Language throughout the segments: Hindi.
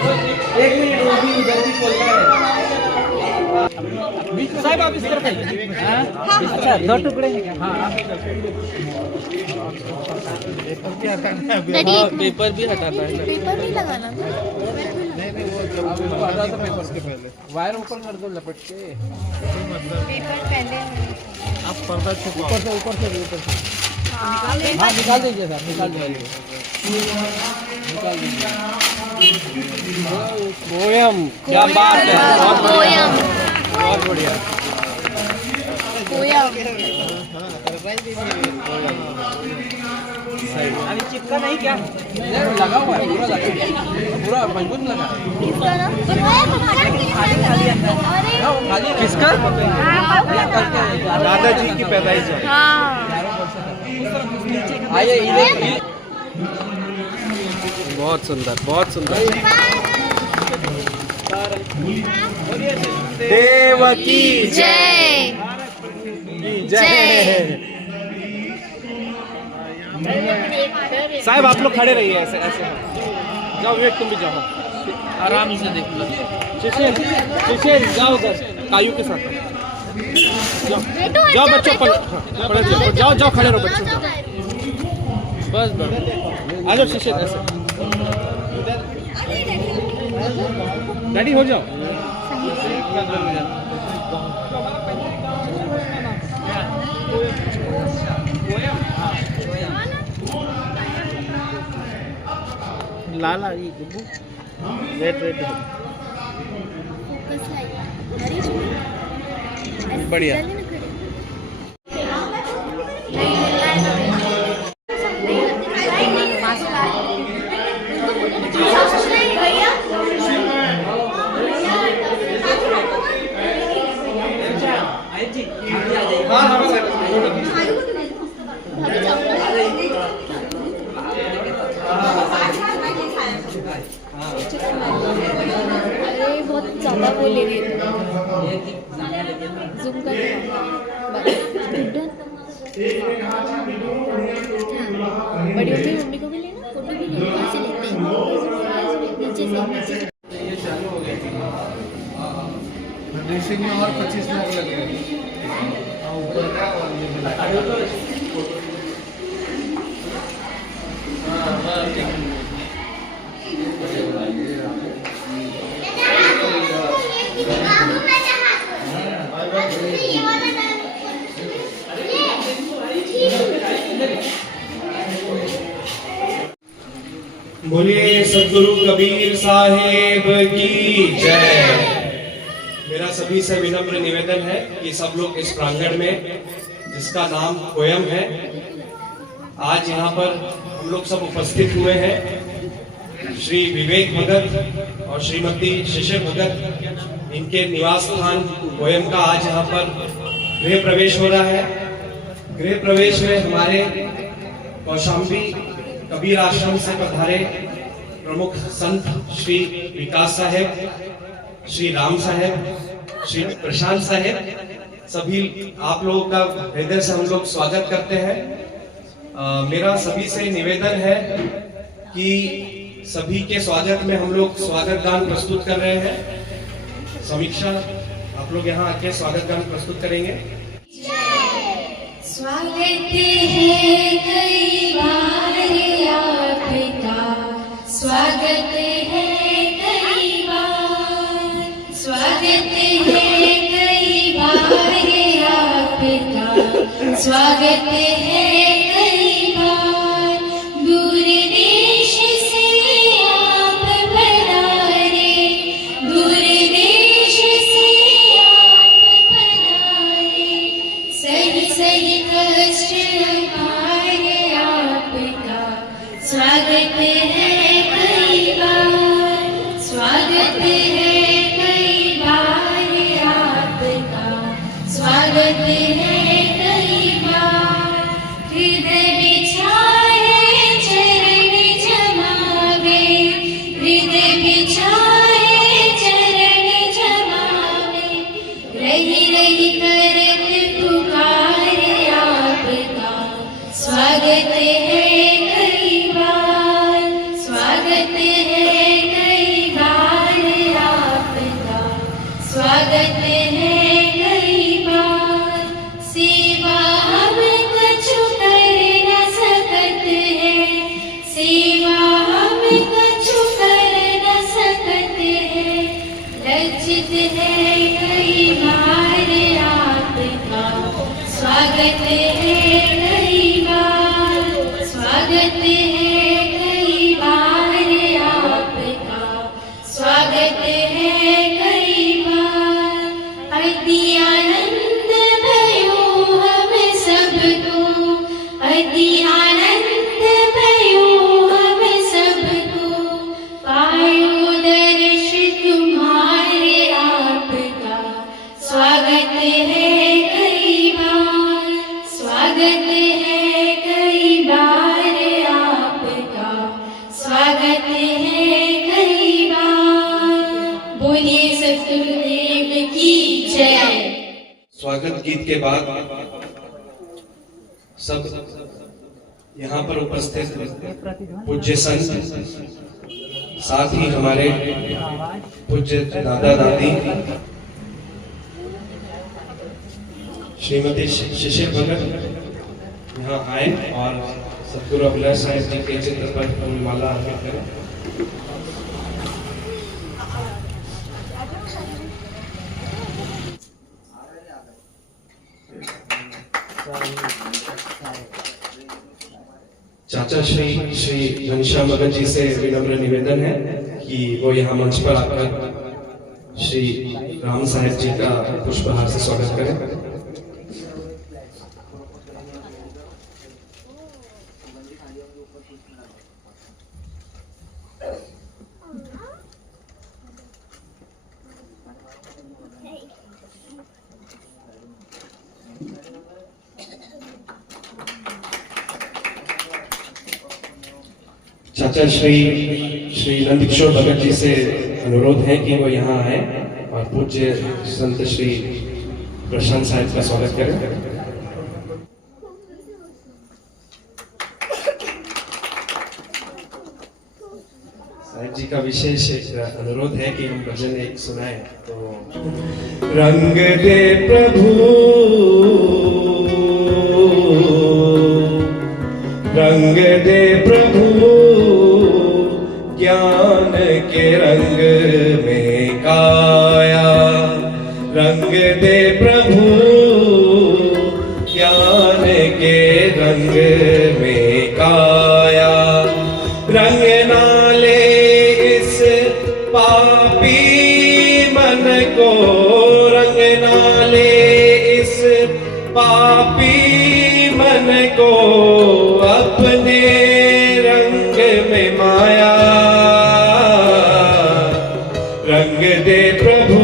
एक मिनट, वो भी उधर भी खोलना है साहब। आप इस तरफ आइए। अच्छा, 2 टुकड़े हैं क्या? हाँ, पेपर भी हटाना है। पेपर भी हटाना है। पेपर नहीं लगाना। नहीं, वो जब हटा तो पेपर के पहले वायर ऊपर कर दो लपेट के। पेपर पहले आप पर्दा छुपा ऊपर से हाँ, निकाल दीजिए सर, निकाल दीजिए। पोयम, क्या बात है, बहुत बढ़िया, बहुत बढ़िया। अभी चिपका नहीं क्या? लगा हुआ है, पूरा लगा, पूरा मजबूत लगा। किसका? दादाजी की पैदाइश है। आइए इधर। बहुत सुंदर, बहुत सुंदर। देव की जय। साहब आप लोग खड़े रहिए ऐसे ऐसे। जाओ विवेक, तुम भी जाओ, आराम से देख लो। शिशिर जाओ उधर कायू के साथ। जाओ बच्चों, जाओ जाओ खड़े रहो बच्चों। बस बस आ जाओ शिशिर ऐसे। डैडी हो जाओ। लाला ये गुब्बू रेड बढ़िया। अरे बहुत ज़्यादा वो ले रही है, जूम कर बड़ी होती मम्मी को भी लेना, फोटो भी लेना, वहाँ से लेते हैं नीचे से। ये चालू हो गया ड्रेसिंग में और 25 मिनट लग गए। बोलिए सद्गुरु कबीर साहेब की जय। मेरा सभी से विनम्र निवेदन है कि सब लोग इस प्रांगण में जिसका नाम पोयम है, आज यहाँ पर हम लोग सब उपस्थित हुए हैं। श्री विवेक भगत और श्रीमती शिशिर भगत, इनके निवास स्थान पोयम का आज यहाँ पर गृह प्रवेश हो रहा है। गृह प्रवेश में हमारे कौशाम्बी कबीर आश्रम से पधारे प्रमुख संत श्री विकास साहेब, श्री राम साहेब, श्री प्रशांत साहेब, सभी आप लोगों का हृदय से हम लोग स्वागत करते हैं। मेरा सभी से निवेदन है कि सभी के स्वागत में हम लोग स्वागत गान प्रस्तुत कर रहे हैं। समीक्षा, आप लोग यहाँ आके स्वागत गान प्रस्तुत करेंगे। स्वागत है कई बार आपका, स्वागत है कई बार, स्वागत है कई बार आपका, स्वागत है कई बार। दूर देश से आप पधारे, दूर देश से आप पधारे, सही सही कष्ट हमारे आपका, स्वागत है कई बार, स्वागत है कई बार आपका, स्वागत है कई बार। हृदय बिछाए चरण जमावे, हृदय बिछाए चरण जमावे, रही रही करत पुकारे आपका, स्वागत है कई बार, स्वागत है कई बार। है कई बार आपका, स्वागत है कई बार, स्वागत है कई बार आपका, स्वागत है कई बार। अति आनंद भयो हम सबको, अति आनंद भयो हम सबको, पायो दर्श तुम्हारे आपका, स्वागत है कई बार, स्वागत है कई बार आपका, स्वागत है कई बार। बोलिए सतगुरुदेव की जय। स्वागत गीत के बाद सब यहाँ पर उपस्थित पूज्य संत, साथ ही हमारे पूज्य दादा दादी, श्रीमती शिशिर भगत यहाँ आए और सतगुरु अभिलाष साहिब जी के चित्र पर फूलमाला अर्पित करें। चाचा श्री घनश्याम भगत जी से विनम्र निवेदन है कि वो यहाँ मंच पर आकर श्री राम साहेब जी का पुष्पहार से स्वागत करें। चाचा श्री नंदकिशोर भगत जी से अनुरोध है कि वो यहाँ आए और पूज्य संत श्री प्रशांत साहिब का स्वागत करें। साहिब जी का विशेष अनुरोध है कि हम भजन एक सुनाए। तो रंग दे प्रभु, रंग दे प्रभु, ज्ञान के रंग में काया, रंग दे प्रभु, ज्ञान के रंग में काया, रंग नाले इस पापी मन को, रंग नाले इस पापी मन को, अपने रंग में माया, रंग दे प्रभु,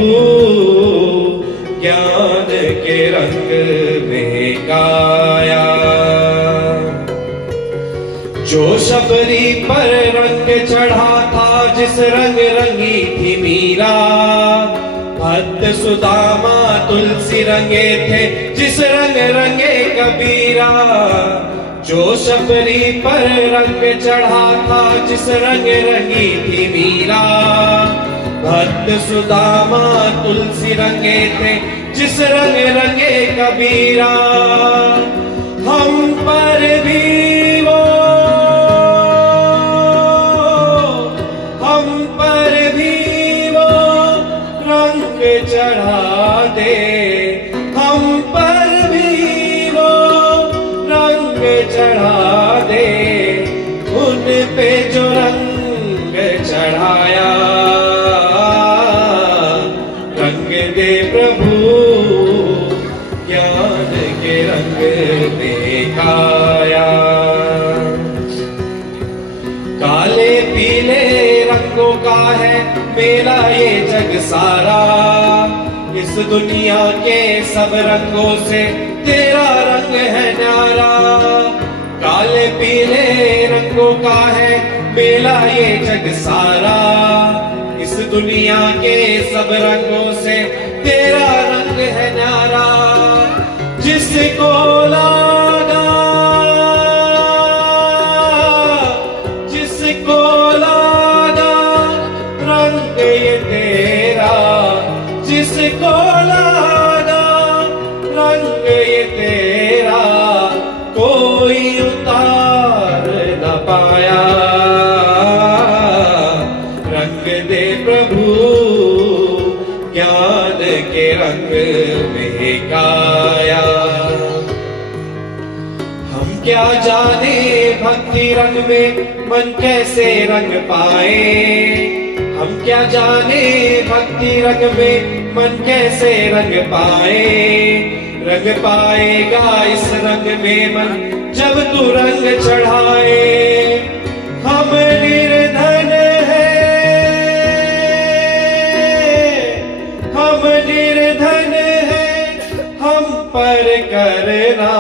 ज्ञान के रंग में काया। जो शबरी पर रंग चढ़ा था, जिस रंग रंगी थी मीरा, भक्त सुदामा तुलसी रंगे थे, जिस रंग रंगे कबीरा। जो शबरी पर रंग चढ़ा था, जिस रंग रंगी थी मीरा, भक्त सुदामा तुलसी रंगे थे, जिस रंग रंगे कबीरा। हम पर भी वो, हम पर भी वो रंग चढ़ा दे, हम पर भी वो रंग चढ़ा दे, उन पे जो रंग चढ़ाया, रंग दे प्रभु, ज्ञान के रंग दिखाया। काले पीले रंगों का है मेला ये जग सारा, इस दुनिया के सब रंगों से तेरा रंग है न्यारा। काले पीले रंगों का है मेला ये जग सारा, इस दुनिया के सब रंगों से तेरा रंग है न्यारा। जिसको लागा, जिसको लागा रंग ये तेरा, जिसको लागा रंग ये तेरा, कोई उतार न पाया। रंग दे प्रभु, ज्ञान रंग में काया। हम क्या जाने भक्ति रंग में मन कैसे रंग पाए, हम क्या जाने भक्ति रंग में मन कैसे रंग पाए। रंग पाएगा इस रंग में मन जब तू रंग चढ़ाए। हम निर्धन हैं, हम निर्धन हैं, हम पर करना।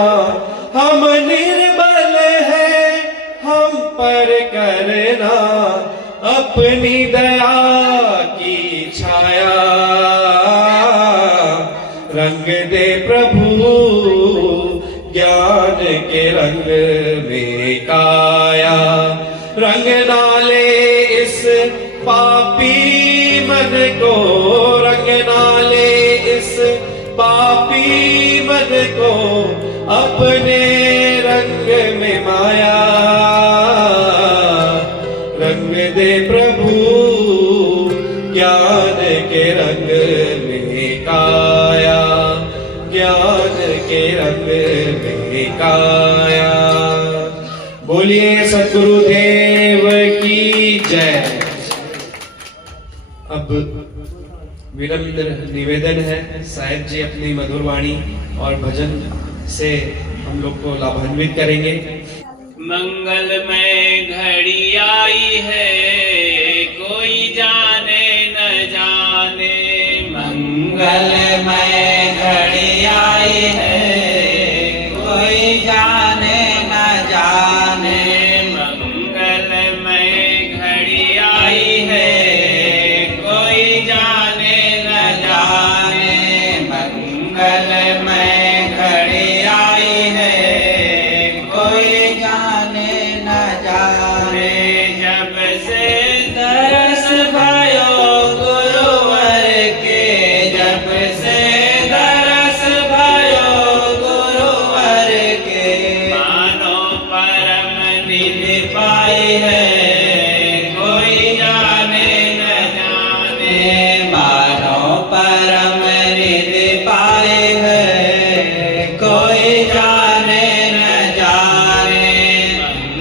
हम निर्बल हैं, हम पर करना अपनी दया की छाया। रंग दे प्रभु ज्ञान के रंग में काया। रंग डाले इस पापी मन को, रंग डाले इस पापी मन को अपने रंग में माया। रंग दे प्रभु ज्ञान के रंग में काया, ज्ञान के रंग में काया। बोलिए सद्गुरुदेव की जय। अब विनम्र निवेदन है, साहेब जी अपनी मधुर वाणी और भजन से हम लोग को लाभान्वित करेंगे। मंगलमय घड़ी आई है, कोई जाने न जाने। मंगलमय घड़ी आई है, कोई जाने न जाने। मंगलमय घड़ी आई है, कोई जाने न जाने। मंगलमय घड़ी आई है, कोई जाने न जाने। जब से दरस भयो गुरुवर के, जब से दरस भयो गुरुवर के। मानो परम निधि पाई है, कोई जाने न जाने। मानो परम निधि पाई है, कोई जाने न जाने।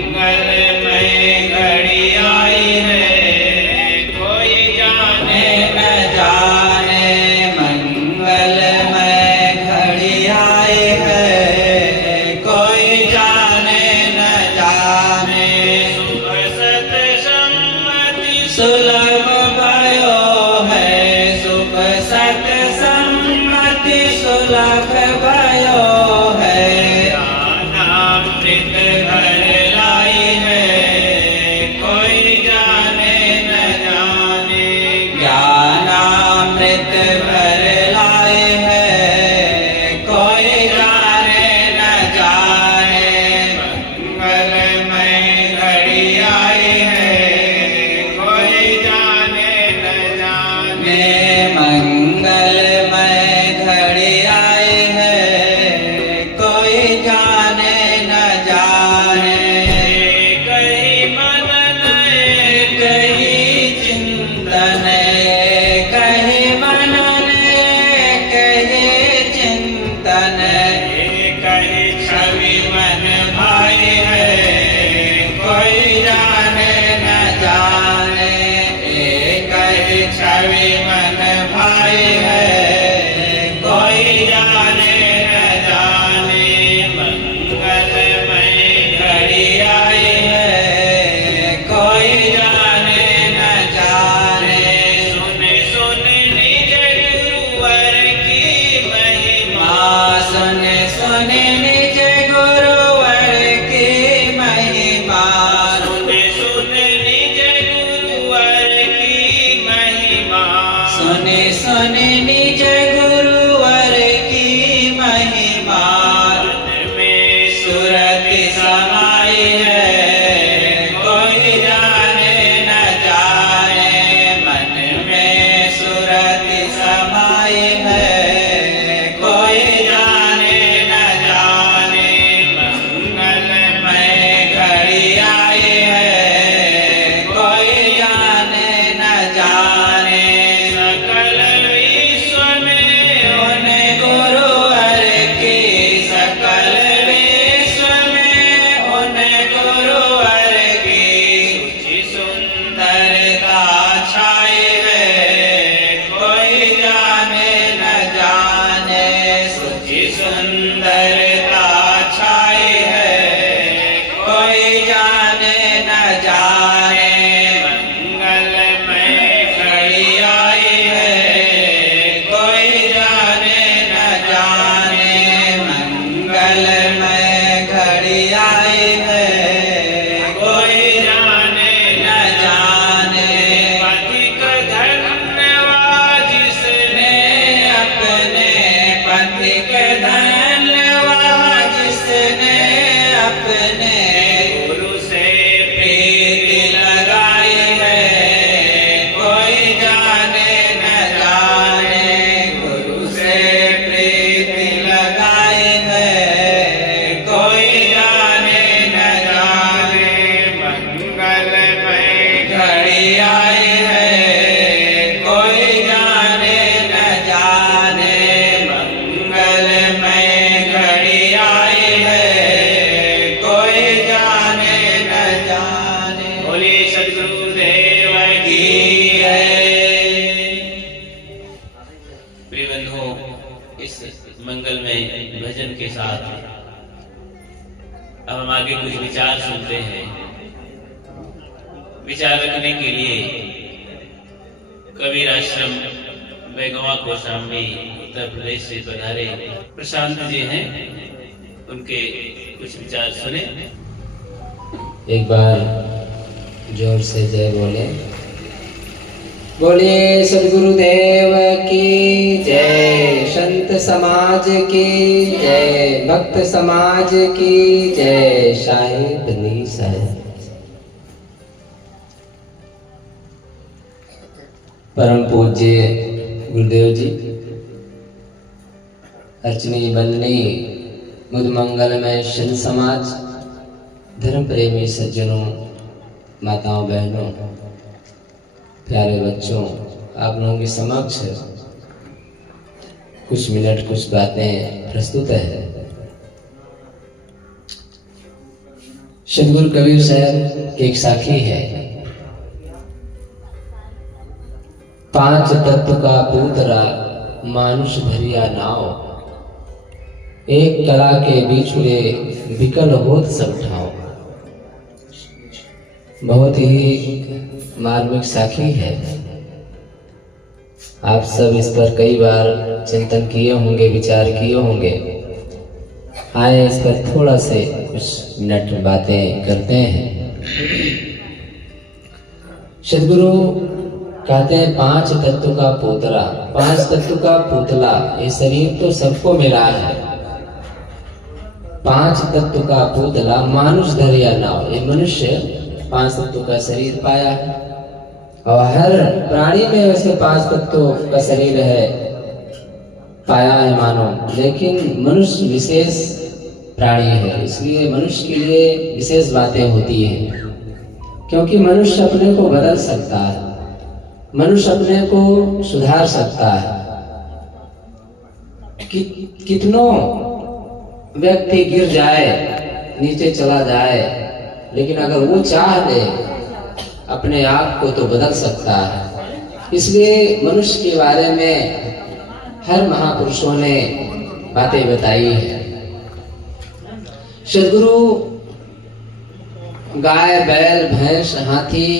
मंगलमय घड़ी आई है, कोई जाने न जाने। मंगलमय घड़ी आई है, कोई जाने न जाने। सुख सत सम्मति सुलभ भयो है, सुख सत सम्मति सुलभ भयो है। ज्ञानामृत घर लाई है, कोई जाने न जाने। ज्ञानामृत भर लाई है, कोई जाने न जाने। मंगलमय घड़ी आई है, कोई जाने न जाने। मंगलमय घड़ी आई है, कोई जाने न जाने। कहीं मनन कहीं चिंतन, कहीं मनन, कहीं चिंतन। कहीं छवि मन भाई है, कोई जाने न जाने। कहीं छवि मन भाई है, कोई जाने न जाने। मंगलमय घड़ी आई है, कोई जाने न जाने। सुन सुन निज गुरुवर की महिमा। सुन सुन निज गुरुवर की महिमा। सुन सुन निज गुरुवर की महिमा। सुन सुन निज गुरुवर की महिमा। मन में सुरति समाई है, कोई जाने न जाने। मन में सुरति समाई है, कोई जाने न जाने। मंगलमय घड़ी आई है, कोई जाने न जाने। सकल विश्व निवेदन के साथ अब हम आगे कुछ विचार सुनते हैं। विचार रखने के लिए कबीर आश्रम बेगवा कौशाम्बी उत्तर प्रदेश से पधारे प्रशांत जी हैं, उनके कुछ विचार सुने। एक बार जोर से जय बोले। बोलिए सद्गुरुदेव की जय, संत समाज की जय, भक्त समाज की जय, साहिब नी साहिब। परम पूज्य गुरुदेव जी, अर्चनी बंदनी मुद मंगलमय संत समाज, धर्म प्रेमी सज्जनों, माताओं बहनों, प्यारे बच्चों, आप लोगों के समक्ष कुछ मिनट कुछ बातें प्रस्तुत है। सद्गुरु कबीर साहब एक साखी है। 5 तत्व का पूतरा मानुष भरिया नाव, एक कला के बिछुड़े विकल होत सब ठाव। बहुत ही मार्मिक साखी है। आप सब इस पर कई बार चिंतन किए होंगे, विचार किए होंगे। आए इस पर थोड़ा से कुछ मिनट बातें करते हैं। सद्गुरु कहते हैं 5 तत्व का पुतला, 5 तत्व का पुतला। ये शरीर तो सबको मिला है। 5 तत्व का पुतला मानुष धरिया नाव, ये मनुष्य 5 तत्व का शरीर पाया है और हर प्राणी में वैसे 5 तत्वों का शरीर है, पाया है मानो। लेकिन मनुष्य विशेष प्राणी है, इसलिए मनुष्य के लिए विशेष बातें होती हैं, क्योंकि मनुष्य अपने को बदल सकता है, मनुष्य अपने को सुधार सकता है। कितनों व्यक्ति गिर जाए, नीचे चला जाए, लेकिन अगर वो चाह ले अपने आप को तो बदल सकता है। इसलिए मनुष्य के बारे में हर महापुरुषों ने बातें बताई है। सद्गुरु गाय, बैल, भैंस, हाथी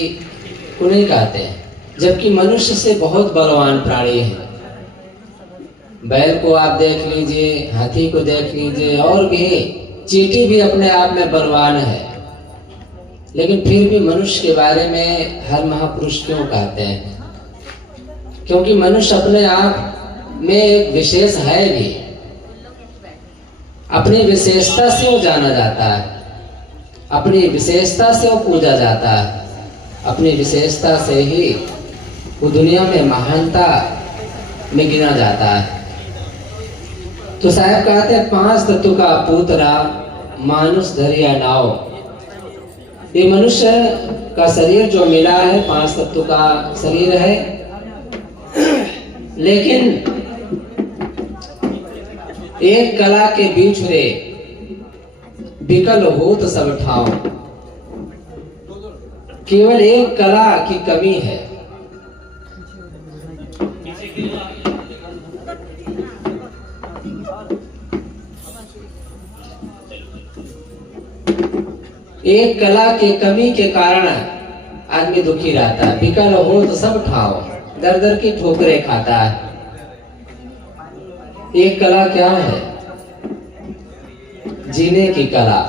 को नहीं कहते हैं, जबकि मनुष्य से बहुत बलवान प्राणी है। बैल को आप देख लीजिए, हाथी को देख लीजिए, और भी चींटी भी अपने आप में बलवान है। लेकिन फिर भी मनुष्य के बारे में हर महापुरुष क्यों कहते हैं? क्योंकि मनुष्य अपने आप में एक विशेष है भी। अपनी विशेषता से वो जाना जाता है, अपनी विशेषता से वो पूजा जाता है, अपनी विशेषता से ही वो दुनिया में महानता में गिना जाता है। तो साहब कहते हैं 5 तत्व का पुतरा मानुष धरिया नाव। ये मनुष्य का शरीर जो मिला है 5 तत्व का शरीर है, लेकिन एक कला के बीच रे विकल होत सब ठाव। केवल एक कला की कमी है। एक कला के कमी के कारण आदमी दुखी रहता है। विकल हो तो सब ठाव, दर दर की ठोकरें खाता है। एक कला क्या है? जीने की कला।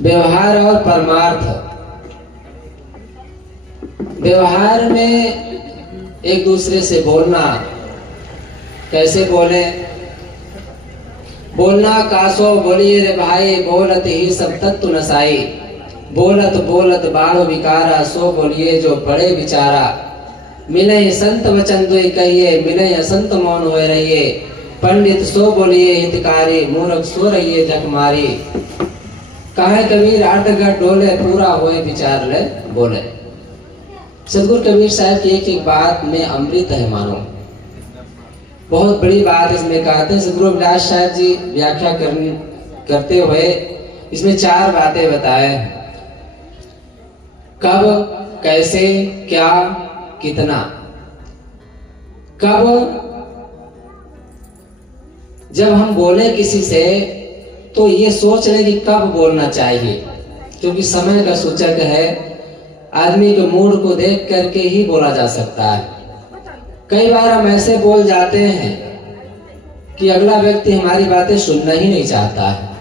व्यवहार और परमार्थ। व्यवहार में एक दूसरे से बोलना, कैसे बोले? बोलना कासो बोलिए रे भाई, बोलत ही सब तत्व नसाई। बोलत बोलत बाढ़ विकारा, सो बोलिए जो बड़े विचारा। मिले संत वचन दुई कहिए, मिले असंत मौन हुए रहिए। पंडित सो बोलिए हितकारी, मूर्ख सो रहिए जखमारी। काहे कबीर 8 गठ डोले, पूरा हुए विचार ले बोले। सद्गुरु कबीर साहब की एक एक बात में अमृत है मानो। बहुत बड़ी बात इसमें कहते हैं। सद्गुरु अभिलाष साहब जी व्याख्या करते हुए इसमें 4 बातें बताए। कब, कैसे, क्या, कितना। कब जब हम बोले किसी से तो ये सोच लें कि कब बोलना चाहिए, क्योंकि समय का सूचक है। आदमी के मूड को देख करके ही बोला जा सकता है। कई बार हम ऐसे बोल जाते हैं कि अगला व्यक्ति हमारी बातें सुनना ही नहीं चाहता है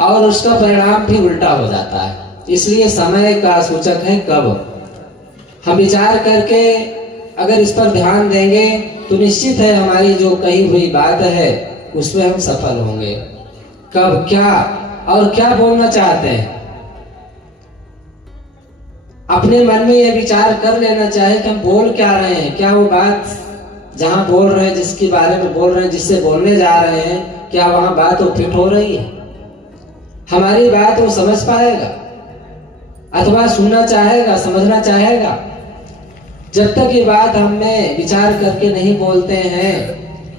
और उसका परिणाम भी उल्टा हो जाता है। इसलिए समय का सूचक है कब। हम विचार करके अगर इस पर ध्यान देंगे तो निश्चित है हमारी जो कही हुई बात है उसमें हम सफल होंगे। कब, क्या और क्या बोलना चाहते हैं, अपने मन में यह विचार कर लेना चाहिए कि हम बोल क्या रहे हैं। क्या वो बात जहां बोल रहे हैं, जिसके बारे में बोल रहे हैं, जिससे बोलने जा रहे हैं, क्या वहां बात वो फिट हो रही है, हमारी बात वो समझ पाएगा अथवा सुनना चाहेगा, समझना चाहेगा। जब तक ये बात हमें विचार करके नहीं बोलते हैं,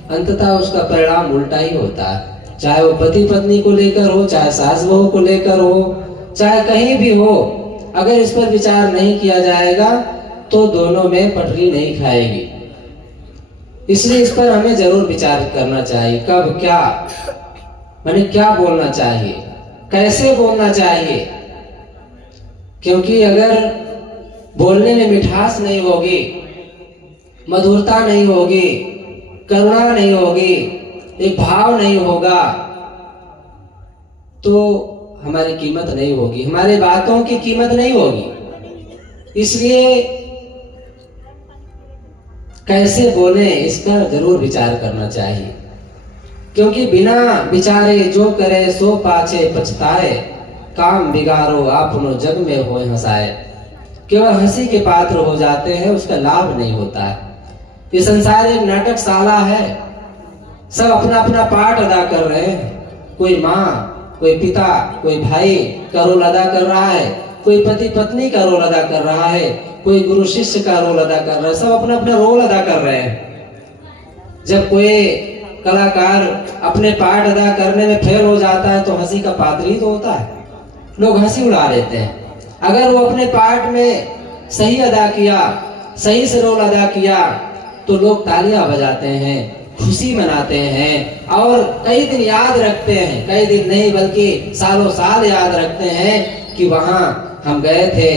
अंततः उसका परिणाम उल्टा ही होता है। चाहे वो पति पत्नी को लेकर हो, चाहे सास बहू को लेकर हो, चाहे कहीं भी हो, अगर इस पर विचार नहीं किया जाएगा तो दोनों में पटरी नहीं खाएगी। इसलिए इस पर हमें जरूर विचार करना चाहिए। कब, क्या माने क्या बोलना चाहिए, कैसे बोलना चाहिए। क्योंकि अगर बोलने में मिठास नहीं होगी, मधुरता नहीं होगी, करुणा नहीं होगी, एक भाव नहीं होगा, तो हमारी कीमत नहीं होगी, हमारी बातों की कीमत नहीं होगी। इसलिए कैसे बोले इसका जरूर विचार करना चाहिए। क्योंकि बिना विचारे जो करे सो पाछे पछताए, काम बिगाड़ो आपनो जग में होए हंसाए। केवल हंसी के पात्र हो जाते हैं, उसका लाभ नहीं होता है। ये संसार एक नाटकशाला है, सब अपना अपना पार्ट अदा कर रहे हैं। कोई माँ, कोई पिता, कोई भाई का रोल अदा कर रहा है, कोई पति पत्नी का रोल अदा कर रहा है, कोई गुरु शिष्य का रोल अदा कर रहा है। सब अपना अपना रोल अदा कर रहे हैं। जब कोई कलाकार अपने पार्ट अदा करने में फेल हो जाता है तो हंसी का पात्र ही तो होता है, लोग हंसी उड़ा लेते हैं। अगर वो अपने पार्ट में सही अदा किया, सही से रोल अदा किया, तो लोग तालियां बजाते हैं, खुशी मनाते हैं और कई दिन याद रखते हैं। कई दिन नहीं बल्कि सालों साल याद रखते हैं कि वहां हम गए थे,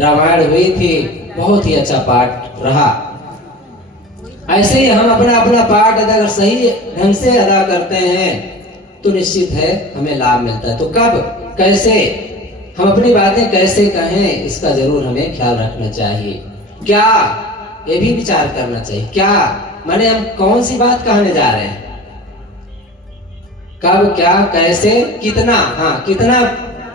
रामायण हुई थी, बहुत ही अच्छा पाठ रहा। ऐसे ही हम अपना अपना पाठ अगर सही ढंग से अदा करते हैं तो निश्चित है हमें लाभ मिलता है। तो कब, कैसे, हम अपनी बातें कैसे कहें, इसका जरूर हमें ख्याल रखना चाहिए। क्या, ये भी विचार करना चाहिए। क्या माने हम कौन सी बात कहने जा रहे हैं, कब, क्या, कैसे, कितना। हाँ, कितना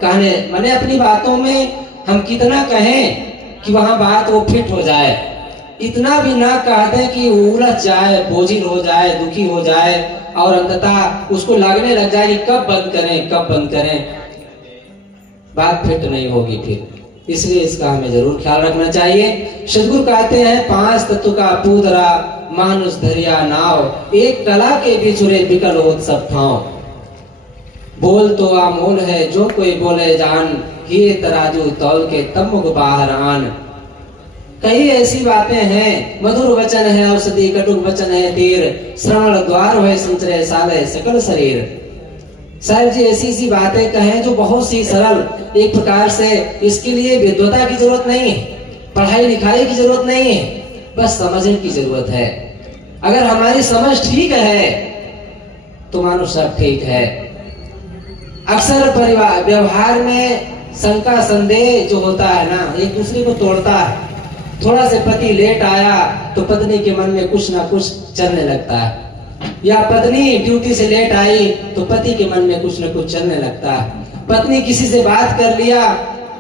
कहने माने अपनी बातों में हम कितना कहें कि वहां बात वो फिट हो जाए। इतना भी ना कह दें कि वो उलझ जाए, बोझिल हो जाए, दुखी हो जाए और अंततः उसको लगने लग जाए कि कब बंद करें, कब बंद करें। बात फिट नहीं होगी फिर। इसलिए इसका हमें जरूर ख्याल रखना चाहिए। सदगुरु कहते हैं 5 तत्व का पूतरा, मानुष धरिया नाव, एक कला के बिछुरे बिकल होत सब ठाव। बोल तो आमोल है जो कोई बोले जान, ये तराजू तौल के तमुग बाहर आन। कई ऐसी बातें हैं, मधुर वचन है औषधि, कटुक वचन है तीर, श्रवण द्वार है संचरे साले सकल शरीर। साहब जी ऐसी सी बातें कहें जो बहुत सी सरल, एक प्रकार से इसके लिए विद्वता की जरूरत नहीं है, पढ़ाई लिखाई की जरूरत नहीं है, बस समझने की जरूरत है। अगर हमारी समझ ठीक है तो मानो सब ठीक है। अक्सर परिवार व्यवहार में शंका संदेह जो होता है ना, एक दूसरे को तोड़ता है। थोड़ा से पति लेट आया तो पत्नी के मन में कुछ ना कुछ चलने लगता है, या पत्नी ड्यूटी से लेट आई तो पति के मन में कुछ न कुछ चलने लगता है। पत्नी किसी से बात कर लिया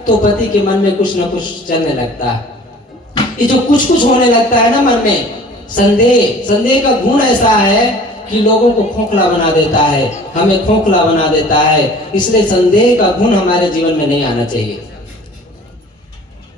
तो पति के मन में कुछ न कुछ चलने लगता है। ये जो कुछ कुछ होने लगता है ना मन में, संदेह का गुण ऐसा है कि लोगों को खोखला बना देता है, हमें खोखला बना देता है। इसलिए संदेह का गुण हमारे जीवन में नहीं आना चाहिए।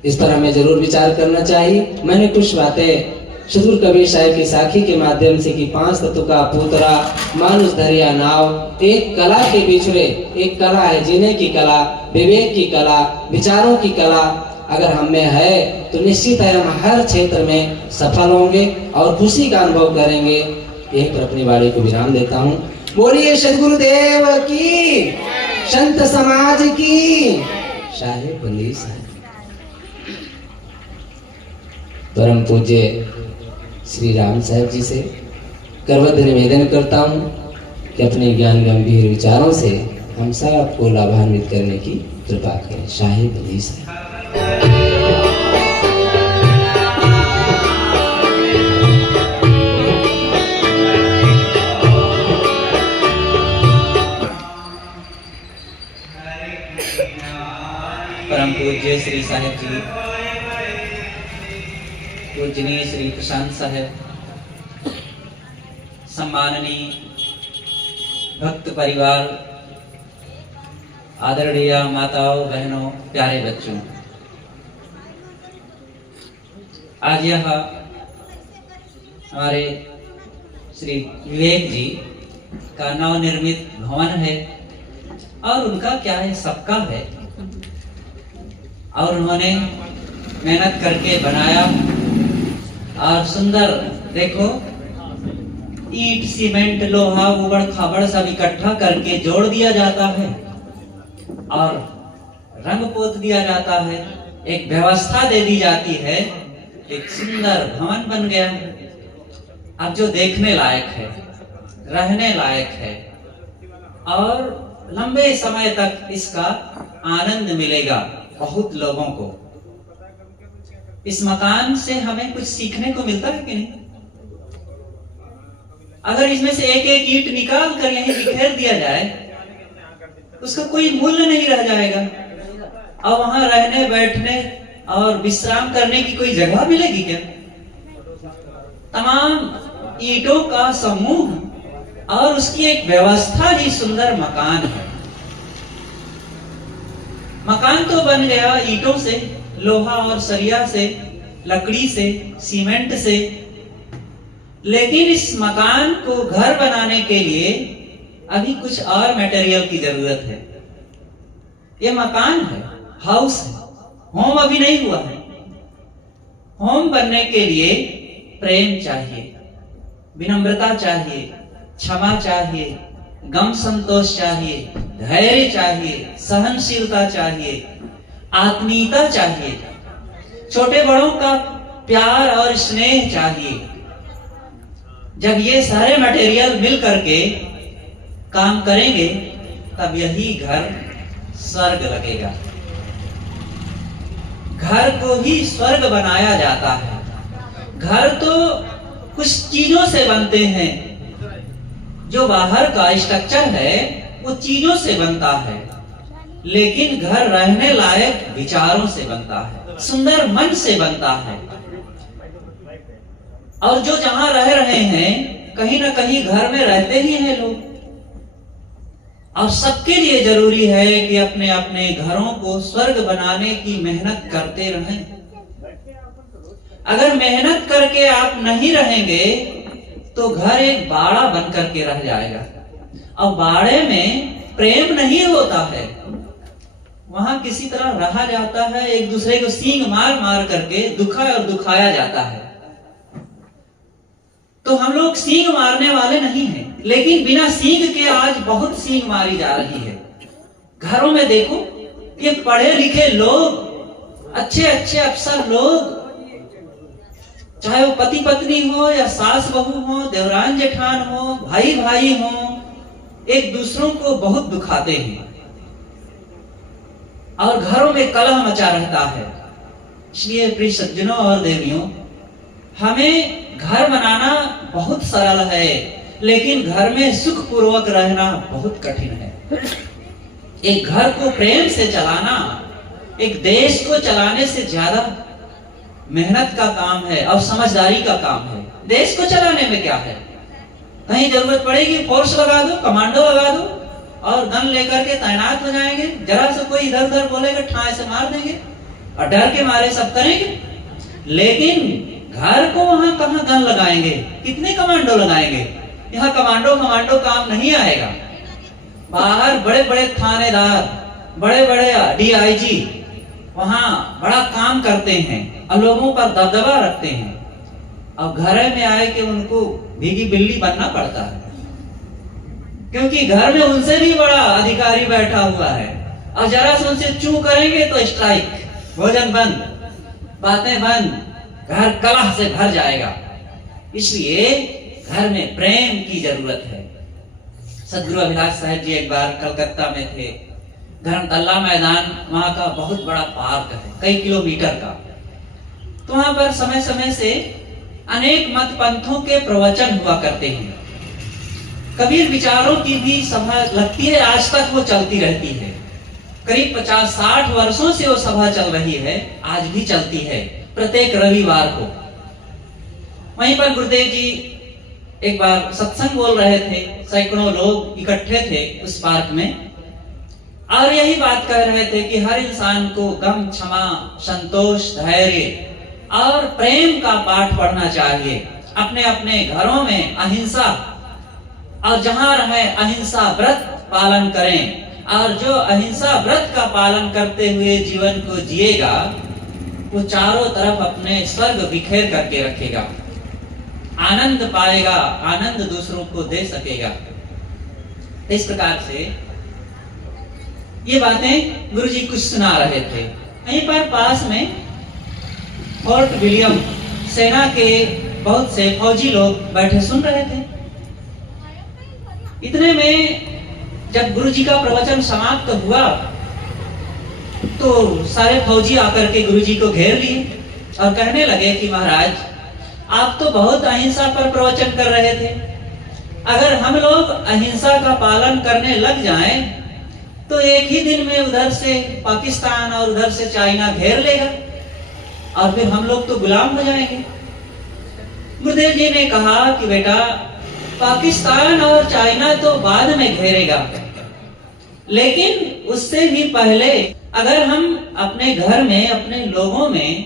इस पर हमें जरूर विचार करना चाहिए। मैंने कुछ बातें सदगुरु कबीर साहिब की साखी के माध्यम से कि 5 तत्व का पूतरा, मानुष धरिया नाव, एक कला के बिछुरे, एक कला है जीने की कला, विवेक की कला, विचारों की कला अगर हम में है तो निश्चित है हम हर क्षेत्र में सफल होंगे और खुशी का अनुभव करेंगे। यहीं पर अपनी वाणी को विराम देता हूँ। बोलिए सद्गुरुदेव की, संत समाज की, साहेब बली साहेब। परम पूज्य श्री राम साहब जी से करवद्र निवेदन करता हूँ कि अपने ज्ञान गंभीर विचारों से हम सबको लाभान्वित करने की कृपा करें। साहेब बली साहेब। परम पूज्य श्री साहेब जी, पूजनीय श्री प्रशांत साहेब, सम्माननीय भक्त परिवार, आदरणीय माताओं बहनों प्यारे बच्चों, आज यह हमारे श्री विवेक जी का नवनिर्मित भवन है और उनका क्या है, सबका है और उन्होंने मेहनत करके बनाया और सुंदर, देखो ईंट सीमेंट लोहा उबड़ खाबड़ सब इकट्ठा करके जोड़ दिया जाता है और रंग पोत दिया जाता है, एक व्यवस्था दे दी जाती है, एक सुंदर भवन बन गया। अब जो देखने लायक है, रहने लायक है और लंबे समय तक इसका आनंद मिलेगा बहुत लोगों को। इस मकान से हमें कुछ सीखने को मिलता है कि नहीं? अगर इसमें से एक एक ईंट निकाल कर यहीं बिखेर दिया जाए, उसका कोई मूल्य नहीं रह जाएगा और वहां रहने बैठने और विश्राम करने की कोई जगह मिलेगी क्या? तमाम ईंटों का समूह और उसकी एक व्यवस्था ही सुंदर मकान है। मकान तो बन गया ईंटों से, लोहा और सरिया से, लकड़ी से, सीमेंट से, लेकिन इस मकान को घर बनाने के लिए अभी कुछ और मटेरियल की जरूरत है। ये मकान है, हाउस है, होम अभी नहीं हुआ है। होम बनने के लिए प्रेम चाहिए, विनम्रता चाहिए, क्षमा चाहिए, गम संतोष चाहिए, धैर्य चाहिए, सहनशीलता चाहिए, आत्मीयता चाहिए, छोटे बड़ों का प्यार और स्नेह चाहिए। जब ये सारे मटेरियल मिल करके काम करेंगे तब यही घर स्वर्ग लगेगा। घर को ही स्वर्ग बनाया जाता है। घर तो कुछ चीजों से बनते हैं, जो बाहर का स्ट्रक्चर है वो चीजों से बनता है, लेकिन घर रहने लायक विचारों से बनता है, सुंदर मन से बनता है। और जो जहां रह रहे हैं कहीं ना कहीं घर में रहते ही हैं लोग, और सबके लिए जरूरी है कि अपने अपने घरों को स्वर्ग बनाने की मेहनत करते रहें। अगर मेहनत करके आप नहीं रहेंगे तो घर एक बाड़ा बन करके रह जाएगा, और बाड़े में प्रेम नहीं होता है, वहां किसी तरह रहा जाता है, एक दूसरे को सींग मार मार करके दुखा और दुखाया जाता है। तो हम लोग सींग मारने वाले नहीं हैं, लेकिन बिना सींग के आज बहुत सींग मारी जा रही है। घरों में देखो, ये पढ़े लिखे लोग, अच्छे अच्छे अफसर लोग, चाहे वो पति पत्नी हो या सास बहू हो, देवरान जेठान हो, भाई भाई हो, एक दूसरों को बहुत दुखाते हैं और घरों में कलह मचा रहता है। इसलिए प्रिय सज्जनों और देवियों, हमें घर बनाना बहुत सरल है, लेकिन घर में सुख पूर्वक रहना बहुत कठिन है। एक घर को प्रेम से चलाना एक देश को चलाने से ज्यादा मेहनत का काम है और समझदारी का काम है। देश को चलाने में क्या है, कहीं जरूरत पड़ेगी फोर्स लगा दो, कमांडो लगा दो और गन लेकर के तैनात हो जाएंगे। जरा से कोई इधर उधर बोलेगा ठाए से मार देंगे और डर के मारे सब करेंगे। लेकिन घर को वहां कहां गन लगाएंगे, कितने कमांडो लगाएंगे? यहाँ कमांडो काम नहीं आएगा। बाहर बड़े बड़े थानेदार, बड़े बड़े DIG वहां बड़ा काम करते हैं और लोगों पर दबदबा रखते हैं और घर में आए कि उनको भीगी बिल्ली बनना पड़ता है, क्योंकि घर में उनसे भी बड़ा अधिकारी बैठा हुआ है और जरा से उनसे चू करेंगे तो स्ट्राइक, भोजन बंद, बातें बंद, घर कलह से भर जाएगा। इसलिए घर में प्रेम की जरूरत है। सदगुरु अभिलाष साहब जी एक बार कलकत्ता में थे। धर्मतल्ला मैदान वहां का बहुत बड़ा पार्क है, कई किलोमीटर का। तो वहां पर समय समय से अनेक मत पंथों के प्रवचन हुआ करते हैं। कबीर विचारों की भी सभा लगती है, आज तक वो चलती रहती है। करीब 50-60 वर्षों से वो सभा चल रही है, आज भी चलती है प्रत्येक रविवार को। वहीं पर गुरुदेव जी एक बार सत्संग बोल रहे थे, सैकड़ों लोग इकट्ठे थे उस पार्क में, और यही बात कह रहे थे कि हर इंसान को गम, क्षमा, संतोष, धैर्य और प्रेम का पाठ पढ़ना चाहिए। अपने अपने घरों में अहिंसा, और जहां रहे अहिंसा व्रत पालन करें, और जो अहिंसा व्रत का पालन करते हुए जीवन को जिएगा वो चारों तरफ अपने स्वर्ग बिखेर करके रखेगा, आनंद पाएगा, आनंद दूसरों को दे सकेगा। इस प्रकार से ये बातें गुरुजी कुछ सुना रहे थे। वहीं पर पास में फोर्ट विलियम सेना के बहुत से फौजी लोग बैठे सुन रहे थे। इतने में जब गुरुजी का प्रवचन समाप्त हुआ तो सारे फौजी आकर के गुरुजी को घेर लिए और कहने लगे कि महाराज, आप तो बहुत अहिंसा पर प्रवचन कर रहे थे। अगर हम लोग अहिंसा का पालन करने लग जाएं तो एक ही दिन में उधर से पाकिस्तान और उधर से चाइना घेर लेगा और फिर हम लोग तो गुलाम हो जाएंगे। गुरुदेव जी ने कहा कि बेटा, पाकिस्तान और चाइना तो बाद में घेरेगा, लेकिन उससे भी पहले अगर हम अपने घर में, अपने लोगों में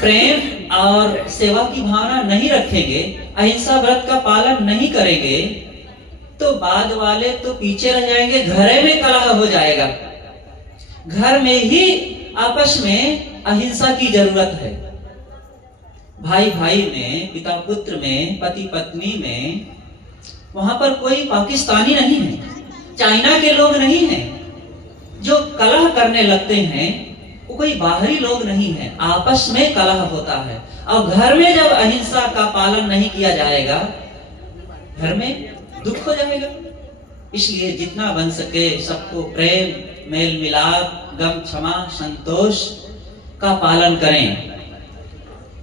प्रेम और सेवा की भावना नहीं रखेंगे, अहिंसा व्रत का पालन नहीं करेंगे, तो बाद वाले तो पीछे रह जाएंगे, घरे में कलह हो जाएगा। घर में ही आपस में अहिंसा की जरूरत है। भाई भाई में, पिता पुत्र में, पति पत्नी में, वहां पर कोई पाकिस्तानी नहीं है, चाइना के लोग नहीं हैं। जो कलह करने लगते हैं वो कोई बाहरी लोग नहीं है, आपस में कलह होता है। और घर में जब अहिंसा का पालन नहीं किया जाएगा, घर में दुख हो जाएगा। इसलिए जितना बन सके सबको प्रेम, मेल मिलाप, गम, क्षमा, संतोष का पालन करें।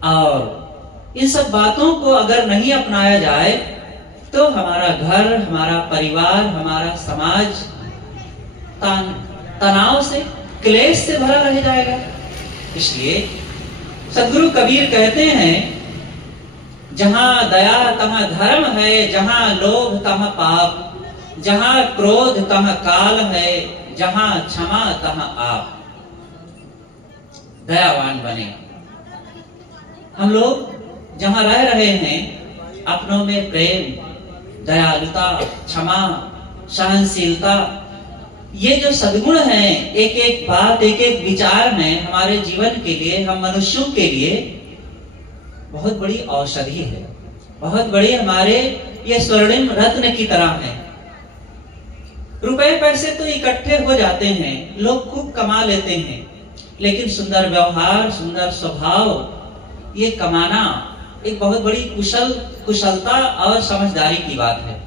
और इन सब बातों को अगर नहीं अपनाया जाए तो हमारा घर, हमारा परिवार, हमारा समाज तनाव से, क्लेश से भरा रह जाएगा। इसलिए सदगुरु कबीर कहते हैं, जहां दया तहां धर्म है, जहां लोभ तहां पाप, जहां क्रोध तहां काल है, जहां क्षमा तहां आप। दयावान बने। हम लोग जहां रह रहे हैं, अपनों में प्रेम, दयालुता, क्षमा, सहनशीलता, ये जो सद्गुण हैं, एक एक बात, एक एक विचार में हमारे जीवन के लिए, हम मनुष्यों के लिए बहुत बड़ी औषधि है, बहुत बड़ी हमारे ये स्वर्णिम रत्न की तरह है। रुपए पैसे तो इकट्ठे हो जाते हैं, लोग खूब कमा लेते हैं, लेकिन सुंदर व्यवहार, सुंदर स्वभाव, ये कमाना एक बहुत बड़ी कुशलता और समझदारी की बात है।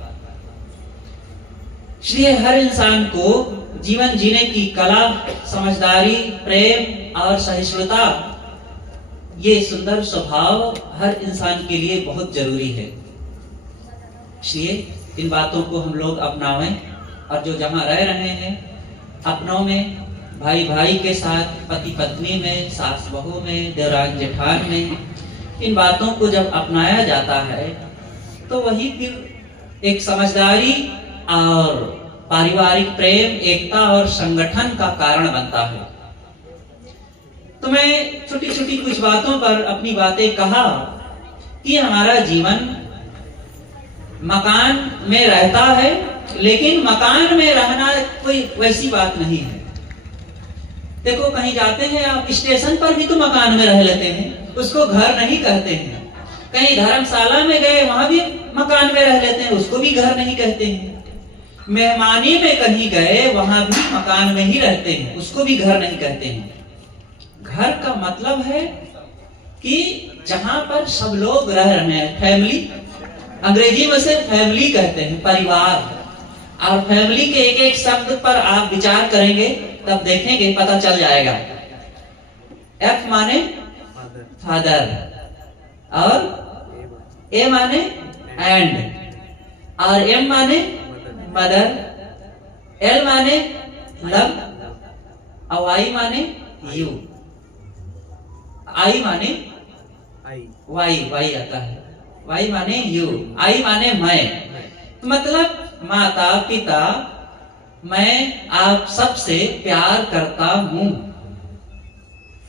इसलिए हर इंसान को जीवन जीने की कला, समझदारी, प्रेम और सहिष्णुता, ये सुंदर स्वभाव हर इंसान के लिए बहुत जरूरी है। इसलिए इन बातों को हम लोग अपनाएं, और जो जहां रह रहे हैं, अपनों में, भाई भाई के साथ, पति पत्नी में, सास बहू में, देवरान जेठान में, इन बातों को जब अपनाया जाता है तो वही फिर एक समझदारी और पारिवारिक प्रेम, एकता और संगठन का कारण बनता है। तो मैं छोटी छोटी कुछ बातों पर अपनी बातें कहा कि हमारा जीवन मकान में रहता है, लेकिन मकान में रहना कोई वैसी बात नहीं है। देखो, कहीं जाते हैं आप, स्टेशन पर भी तो मकान में रह लेते हैं, उसको घर नहीं कहते हैं। कहीं धर्मशाला में गए, वहां भी मकान में रह लेते हैं, उसको भी घर नहीं कहते हैं। मेहमानी में कहीं गए, वहां भी मकान में ही रहते हैं, उसको भी घर नहीं कहते हैं। घर का मतलब है कि जहां पर सब लोग रह रहे हैं, फैमिली, अंग्रेजी में से फैमिली कहते हैं, परिवार। और फैमिली के एक एक शब्द पर आप विचार करेंगे तब देखेंगे, पता चल जाएगा। एफ माने फादर, और ए माने एंड, और एम माने मदर, एल माने लव, और आई माने यू, आई माने वाई आता है, वाई माने यू, आई माने मैं। मतलब माता पिता, मैं आप सबसे प्यार करता हूं।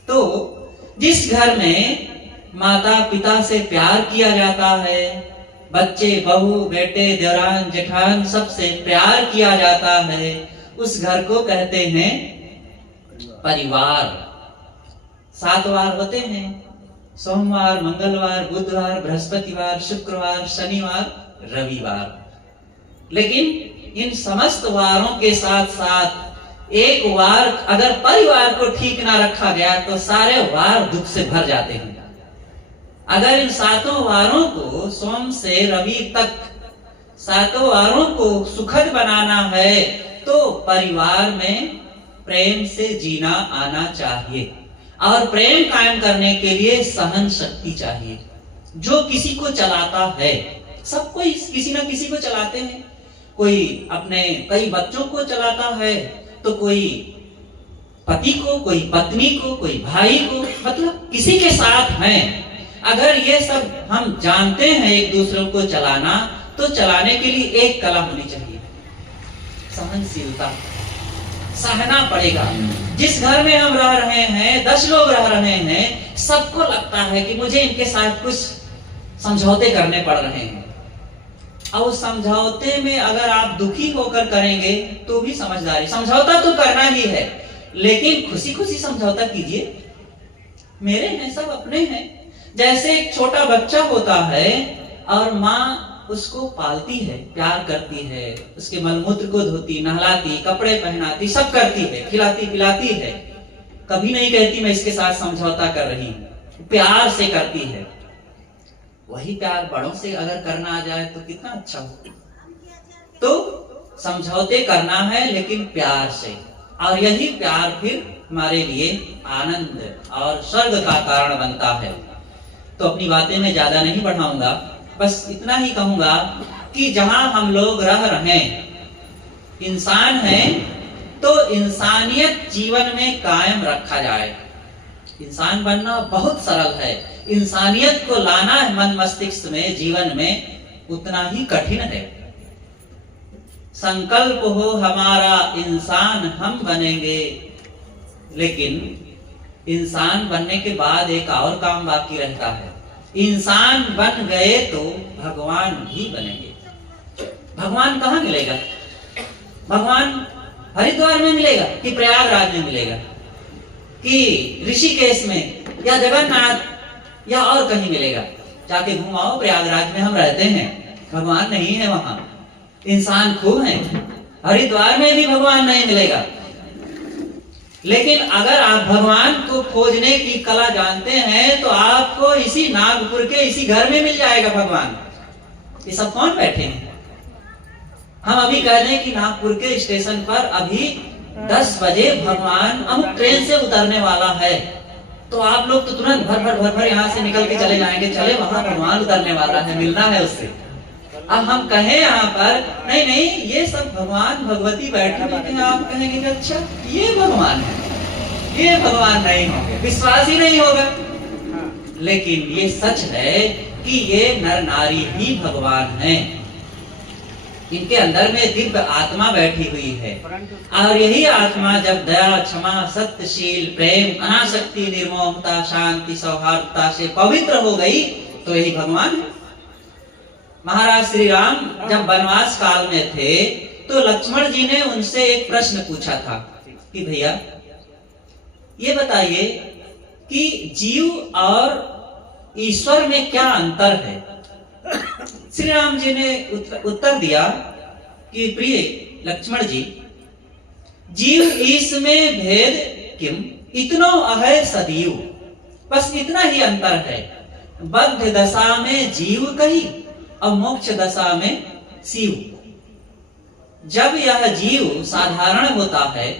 तो जिस घर में माता पिता से प्यार किया जाता है, बच्चे बहू बेटे देवरान जेठान सबसे प्यार किया जाता है, उस घर को कहते हैं परिवार। 7 वार होते हैं, सोमवार, मंगलवार, बुधवार, बृहस्पतिवार, शुक्रवार, शनिवार, रविवार। लेकिन इन समस्त वारों के साथ साथ एक वार अगर परिवार को ठीक ना रखा गया तो सारे वार दुख से भर जाते हैं। अगर इन 7 वारों को, सोम से रवि तक 7 वारों को सुखद बनाना है तो परिवार में प्रेम से जीना आना चाहिए। और प्रेम कायम करने के लिए सहन शक्ति चाहिए। जो किसी को चलाता है, सब कोई किसी ना किसी को चलाते हैं। कोई अपने कई बच्चों को चलाता है, तो कोई पति को, कोई पत्नी को, कोई भाई को, मतलब किसी के साथ हैं। अगर ये सब हम जानते हैं एक दूसरे को चलाना, तो चलाने के लिए एक कला होनी चाहिए, सहनशीलता। सहना पड़ेगा। जिस घर में हम रह रहे हैं, 10 लोग रह रहे हैं, सबको लगता है कि मुझे इनके साथ कुछ समझौते करने पड़ रहे हैं। और समझौते में अगर आप दुखी होकर करेंगे तो भी समझदारी। समझौता तो करना ही है, लेकिन खुशी खुशी समझौता कीजिए। मेरे हैं, सब अपने हैं। जैसे एक छोटा बच्चा होता है और माँ उसको पालती है, प्यार करती है, उसके मलमूत्र को धोती, नहलाती, कपड़े पहनाती, सब करती है, खिलाती पिलाती है। कभी नहीं कहती मैं इसके साथ समझौता कर रही हूं, प्यार से करती है। वही प्यार बड़ों से अगर करना आ जाए तो कितना अच्छा हो। तो समझौते करना है, लेकिन प्यार से। और यही प्यार फिर हमारे लिए आनंद और स्वर्ग का कारण बनता है। तो अपनी बातें मैं ज्यादा नहीं बढ़ाऊंगा, बस इतना ही कहूंगा कि जहां हम लोग रह रहे हैं, इंसान हैं, तो इंसानियत जीवन में कायम रखा जाए। इंसान बनना बहुत सरल है, इंसानियत को लाना है मन मस्तिष्क में, जीवन में, उतना ही कठिन है। संकल्प हो हमारा इंसान हम बनेंगे, लेकिन इंसान बनने के बाद एक और काम बाकी रहता है। इंसान बन गए तो भगवान भी बनेंगे। भगवान कहाँ मिलेगा? भगवान हरिद्वार में मिलेगा कि प्रयागराज में मिलेगा कि ऋषिकेश में या जगन्नाथ या और कहीं मिलेगा? जाके घुमाओ, प्रयागराज में हम रहते हैं, भगवान नहीं है वहां, इंसान खूब है। हरिद्वार में भी भगवान नहीं मिलेगा। लेकिन अगर आप भगवान को खोजने की कला जानते हैं तो आपको इसी नागपुर के इसी घर में मिल जाएगा भगवान। ये सब कौन बैठे हैं? हम अभी कह रहे हैं कि नागपुर के स्टेशन पर अभी 10 बजे भगवान अमुक ट्रेन से उतरने वाला है, तो आप लोग तो तुरंत भर यहाँ से निकल के चले जाएंगे, चले वहां भगवान उतरने वाला है, मिलना है उससे। अब हम कहें यहाँ पर नहीं नहीं ये सब भगवान भगवती बैठे बैठे हैं, आप कहेंगे कि अच्छा ये भगवान है, ये भगवान नहीं होंगे, विश्वास ही नहीं होगा। लेकिन ये सच है कि ये नर नारी ही भगवान हैं। इनके अंदर में दिव्य आत्मा बैठी हुई है, और यही आत्मा जब दया, क्षमा, सत्यशील, प्रेम, अनासक्ति, निर्मोहता, शांति, सौहार्दता से पवित्र हो गई तो यही भगवान है। महाराज श्री राम जब वनवास काल में थे तो लक्ष्मण जी ने उनसे एक प्रश्न पूछा था कि भैया ये बताइए कि जीव और ईश्वर में क्या अंतर है? श्री राम जी ने उत्तर दिया कि प्रिय लक्ष्मण जी, जीव ईश में भेद किम इतनो अहै सदीव, बस इतना ही अंतर है। बद्ध दशा में जीव कही और मोक्ष दशा में शिव। जब यह जीव साधारण होता है,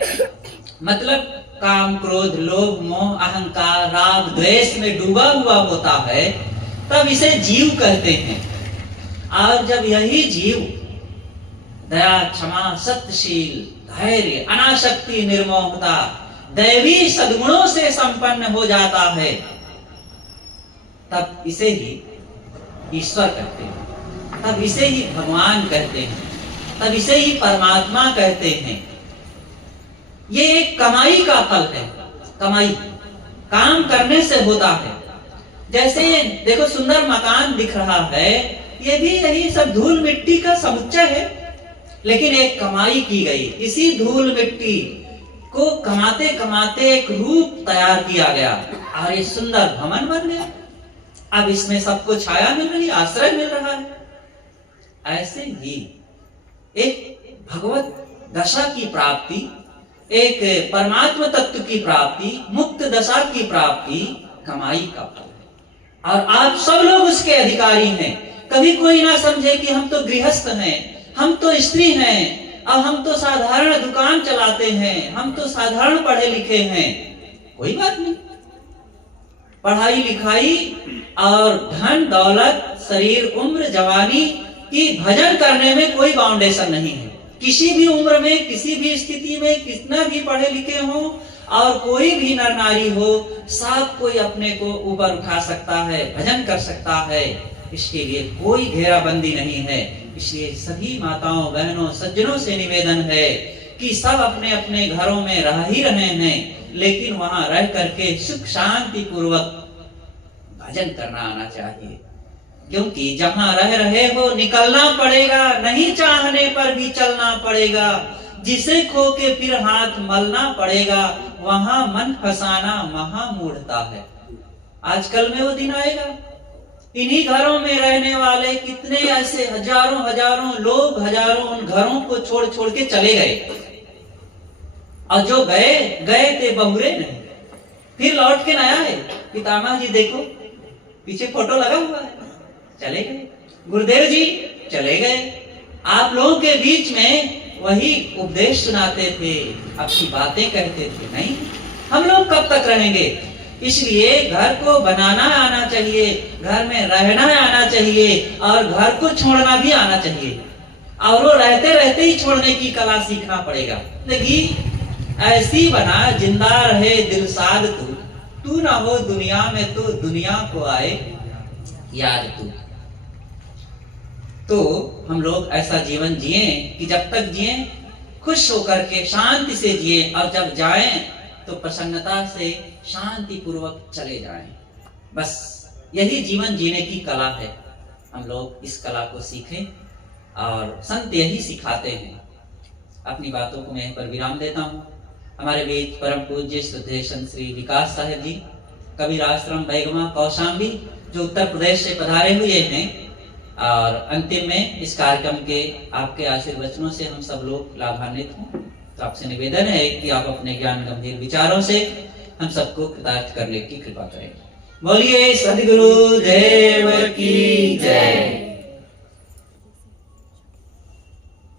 मतलब काम क्रोध लोभ मोह अहंकार राग द्वेष में डूबा हुआ होता है, तब इसे जीव कहते हैं। और जब यही जीव दया क्षमा सत्यशील धैर्य अनासक्ति निर्मोहता दैवी सद्गुणों से संपन्न हो जाता है, तब इसे ही ईश्वर कहते हैं, तब इसे ही भगवान कहते हैं, तब इसे ही परमात्मा कहते हैं। ये एक कमाई का फल है। कमाई काम करने से होता है। जैसे देखो सुंदर मकान दिख रहा है, ये भी यही सब धूल मिट्टी का समुच्चय है, लेकिन एक कमाई की गई। इसी धूल मिट्टी को कमाते कमाते एक रूप तैयार किया गया और ये सुंदर भवन बन गया। अब इसमें सबको छाया मिल रही, आश्रय मिल रहा है। ऐसे ही एक भगवत दशा की प्राप्ति, एक परमात्मा तत्व की प्राप्ति, मुक्त दशा की प्राप्ति कमाई का फल है और आप सब लोग उसके अधिकारी हैं। कभी कोई ना समझे कि हम तो गृहस्थ हैं, हम तो स्त्री हैं और हम तो साधारण दुकान चलाते हैं, हम तो साधारण पढ़े लिखे हैं। कोई बात नहीं। पढ़ाई लिखाई और धन दौलत शरीर उम्र जवानी की भजन करने में कोई बाउंडेशन नहीं है। किसी भी उम्र में किसी भी स्थिति में कितना भी पढ़े लिखे हो और कोई भी नर नारी हो, सब कोई अपने को ऊपर उठा सकता है, भजन कर सकता है। इसके लिए कोई घेराबंदी नहीं है। इसलिए सभी माताओं बहनों सज्जनों से निवेदन है कि सब अपने अपने घरों में रह ही रहे हैं, लेकिन वहां रह करके सुख शांति पूर्वक भजन करना आना चाहिए। क्योंकि जहां रह रहे हो निकलना पड़ेगा, नहीं चाहने पर भी चलना पड़ेगा। जिसे खो के फिर हाथ मलना पड़ेगा, वहां मन फसाना महामूढ़ता है। आजकल में वो दिन आएगा। इन्हीं घरों में रहने वाले कितने ऐसे हजारों हजारों लोग हजारों उन घरों को छोड़ छोड़ के चले गए, और जो गए गए थे बहुरे नहीं, फिर लौट के नया है। पितामह जी देखो पीछे फोटो लगा हुआ है, चले गए। गुरुदेव जी चले गए। आप लोगों के बीच में वही उपदेश सुनाते थे, अपनी बातें कहते थे। नहीं, हम लोग कब तक रहेंगे? इसलिए घर को बनाना आना चाहिए, घर में रहना आना चाहिए और घर को छोड़ना भी आना चाहिए। और वो रहते रहते ही छोड़ने की कला सीखना पड़ेगा। लेकिन ऐसी बना जिंदा रहे दिल साध तू ना हो दुनिया में तो दुनिया को आए याद तू। तो हम लोग ऐसा जीवन जिए कि जब तक जिए खुश होकर के शांति से जिए, और जब जाएं तो प्रसन्नता से शांति पूर्वक चले जाएं। बस यही जीवन जीने की कला है। हम लोग इस कला को सीखें और संत यही सिखाते हैं। अपनी बातों को मैं यहीं पर विराम देता हूँ। हमारे बीच परम पूज्य श्रद्धेय संत श्री विकास साहेब जी, कबीर आश्रम बैगमा कौशाम्बी, जो उत्तर प्रदेश से पधारे हुए हैं। और अंतिम में इस कार्यक्रम के आपके आशीर्वचनों से हम सब लोग लाभान्वित हों। तो आपसे निवेदन है कि आप अपने ज्ञान गंभीर विचारों से हम सबको कृतार्थ करने की कृपा करें। बोलिए सद्गुरु देव की जय।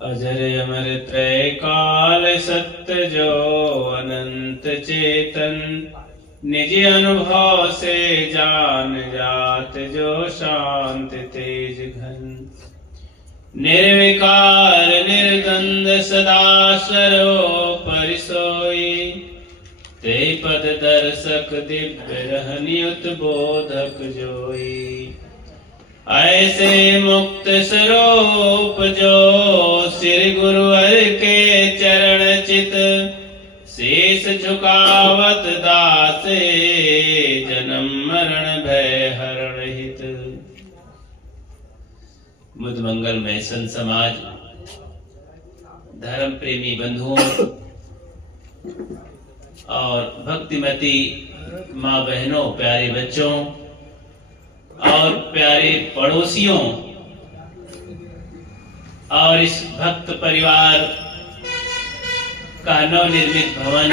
अजर अमर त्रय काल सत्य जो अनंत चेतन, निज अनुभव से जान जात जो शांत तेज घन। निर्विकार निर्गंध सदा सरोपरि सोई, ते पद दर्शक दिव्य रहनि उद्बोधक जोई। ऐसे मुक्त स्वरूप जो श्री गुरुवर के चरण चित, शेष झुकावत दासे जन्म मरण भय हरण हित। मुद मंगलमय संत समाज, धर्म प्रेमी बंधुओं और भक्तिमती माँ बहनों, प्यारे बच्चों, और प्यारे पड़ोसियों और इस भक्त परिवार का नवनिर्मित भवन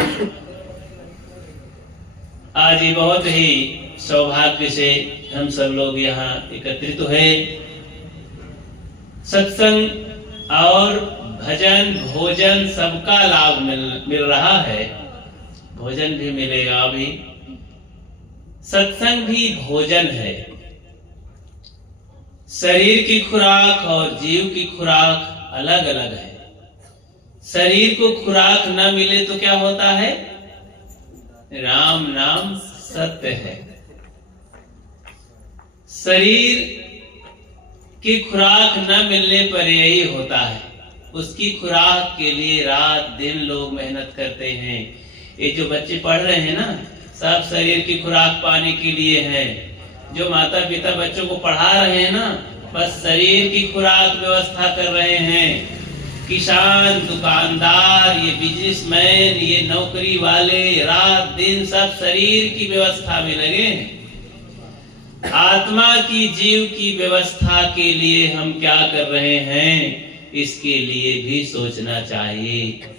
आज ये बहुत ही सौभाग्य से हम सब लोग यहाँ एकत्रित हुए। सत्संग और भजन भोजन सबका लाभ मिल रहा है। भोजन भी मिलेगा, अभी सत्संग भी भोजन है। शरीर की खुराक और जीव की खुराक अलग अलग है। शरीर को खुराक न मिले तो क्या होता है? राम नाम सत्य है। शरीर की खुराक न मिलने पर यही होता है। उसकी खुराक के लिए रात दिन लोग मेहनत करते हैं। ये जो बच्चे पढ़ रहे हैं ना, सब शरीर की खुराक पाने के लिए है। जो माता पिता बच्चों को पढ़ा रहे हैं ना, बस शरीर की खुराक व्यवस्था कर रहे हैं। किसान, दुकानदार, ये बिजनेसमैन, ये नौकरी वाले रात दिन सब शरीर की व्यवस्था में लगे हैं। आत्मा की, जीव की व्यवस्था के लिए हम क्या कर रहे हैं, इसके लिए भी सोचना चाहिए।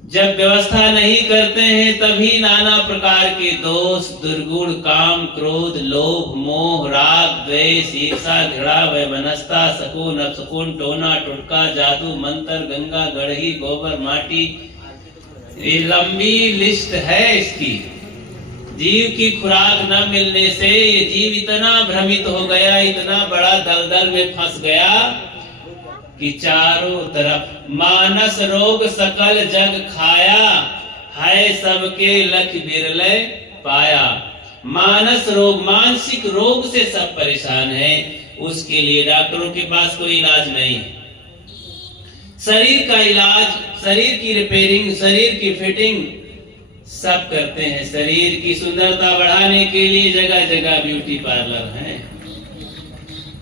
जब व्यवस्था नहीं करते हैं तभी नाना प्रकार के दोष, दुर्गुण, काम, क्रोध, लोभ, मोह, राग, द्वेष, ईर्षा, घृणा, वैमनस्यता, शकुन, अपशकुन, टोना, टुटका, जादू, मंत्र, गंगा, गढ़ही, गोबर, माटी, ये लंबी लिस्ट है इसकी। जीव की खुराक न मिलने से ये जीव इतना भ्रमित हो गया, इतना बड़ा दलदल में फंस गया कि चारों तरफ मानस रोग सकल जग खाया, है सबके लख बिरले पाया। मानस रोग, मानसिक रोग से सब परेशान है। उसके लिए डॉक्टरों के पास कोई इलाज नहीं है। शरीर का इलाज, शरीर की रिपेयरिंग, शरीर की फिटिंग सब करते हैं। शरीर की सुंदरता बढ़ाने के लिए जगह जगह ब्यूटी पार्लर हैं,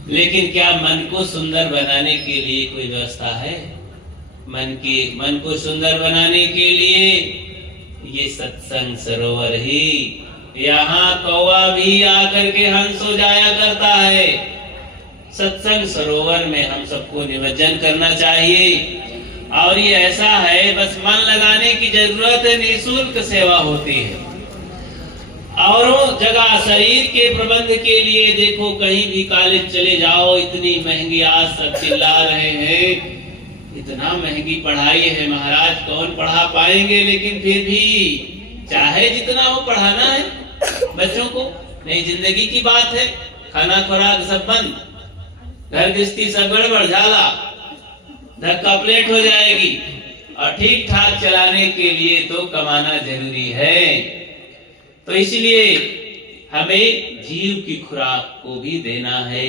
लेकिन क्या मन को सुंदर बनाने के लिए कोई व्यवस्था है? मन को सुंदर बनाने के लिए ये सत्संग सरोवर ही, यहाँ कौवा भी आकर के हंस हो जाया करता है। सत्संग सरोवर में हम सबको निमज्जन करना चाहिए। और ये ऐसा है, बस मन लगाने की जरूरत है, निःशुल्क सेवा होती है। और जगह शरीर के प्रबंध के लिए देखो, कहीं भी कॉलेज चले जाओ, इतनी महंगी, आज सब चिल्ला रहे हैं, इतना महंगी पढ़ाई है महाराज, कौन पढ़ा पाएंगे। लेकिन फिर भी चाहे जितना हो पढ़ाना है बच्चों को। नई जिंदगी की बात है, खाना खुराक सब बंद, घर गृहस्थी सब गड़बड़ झाला, धक्का प्लेट हो जाएगी। और ठीक ठाक चलाने के लिए तो कमाना जरूरी है। तो इसलिए हमें जीव की खुराक को भी देना है।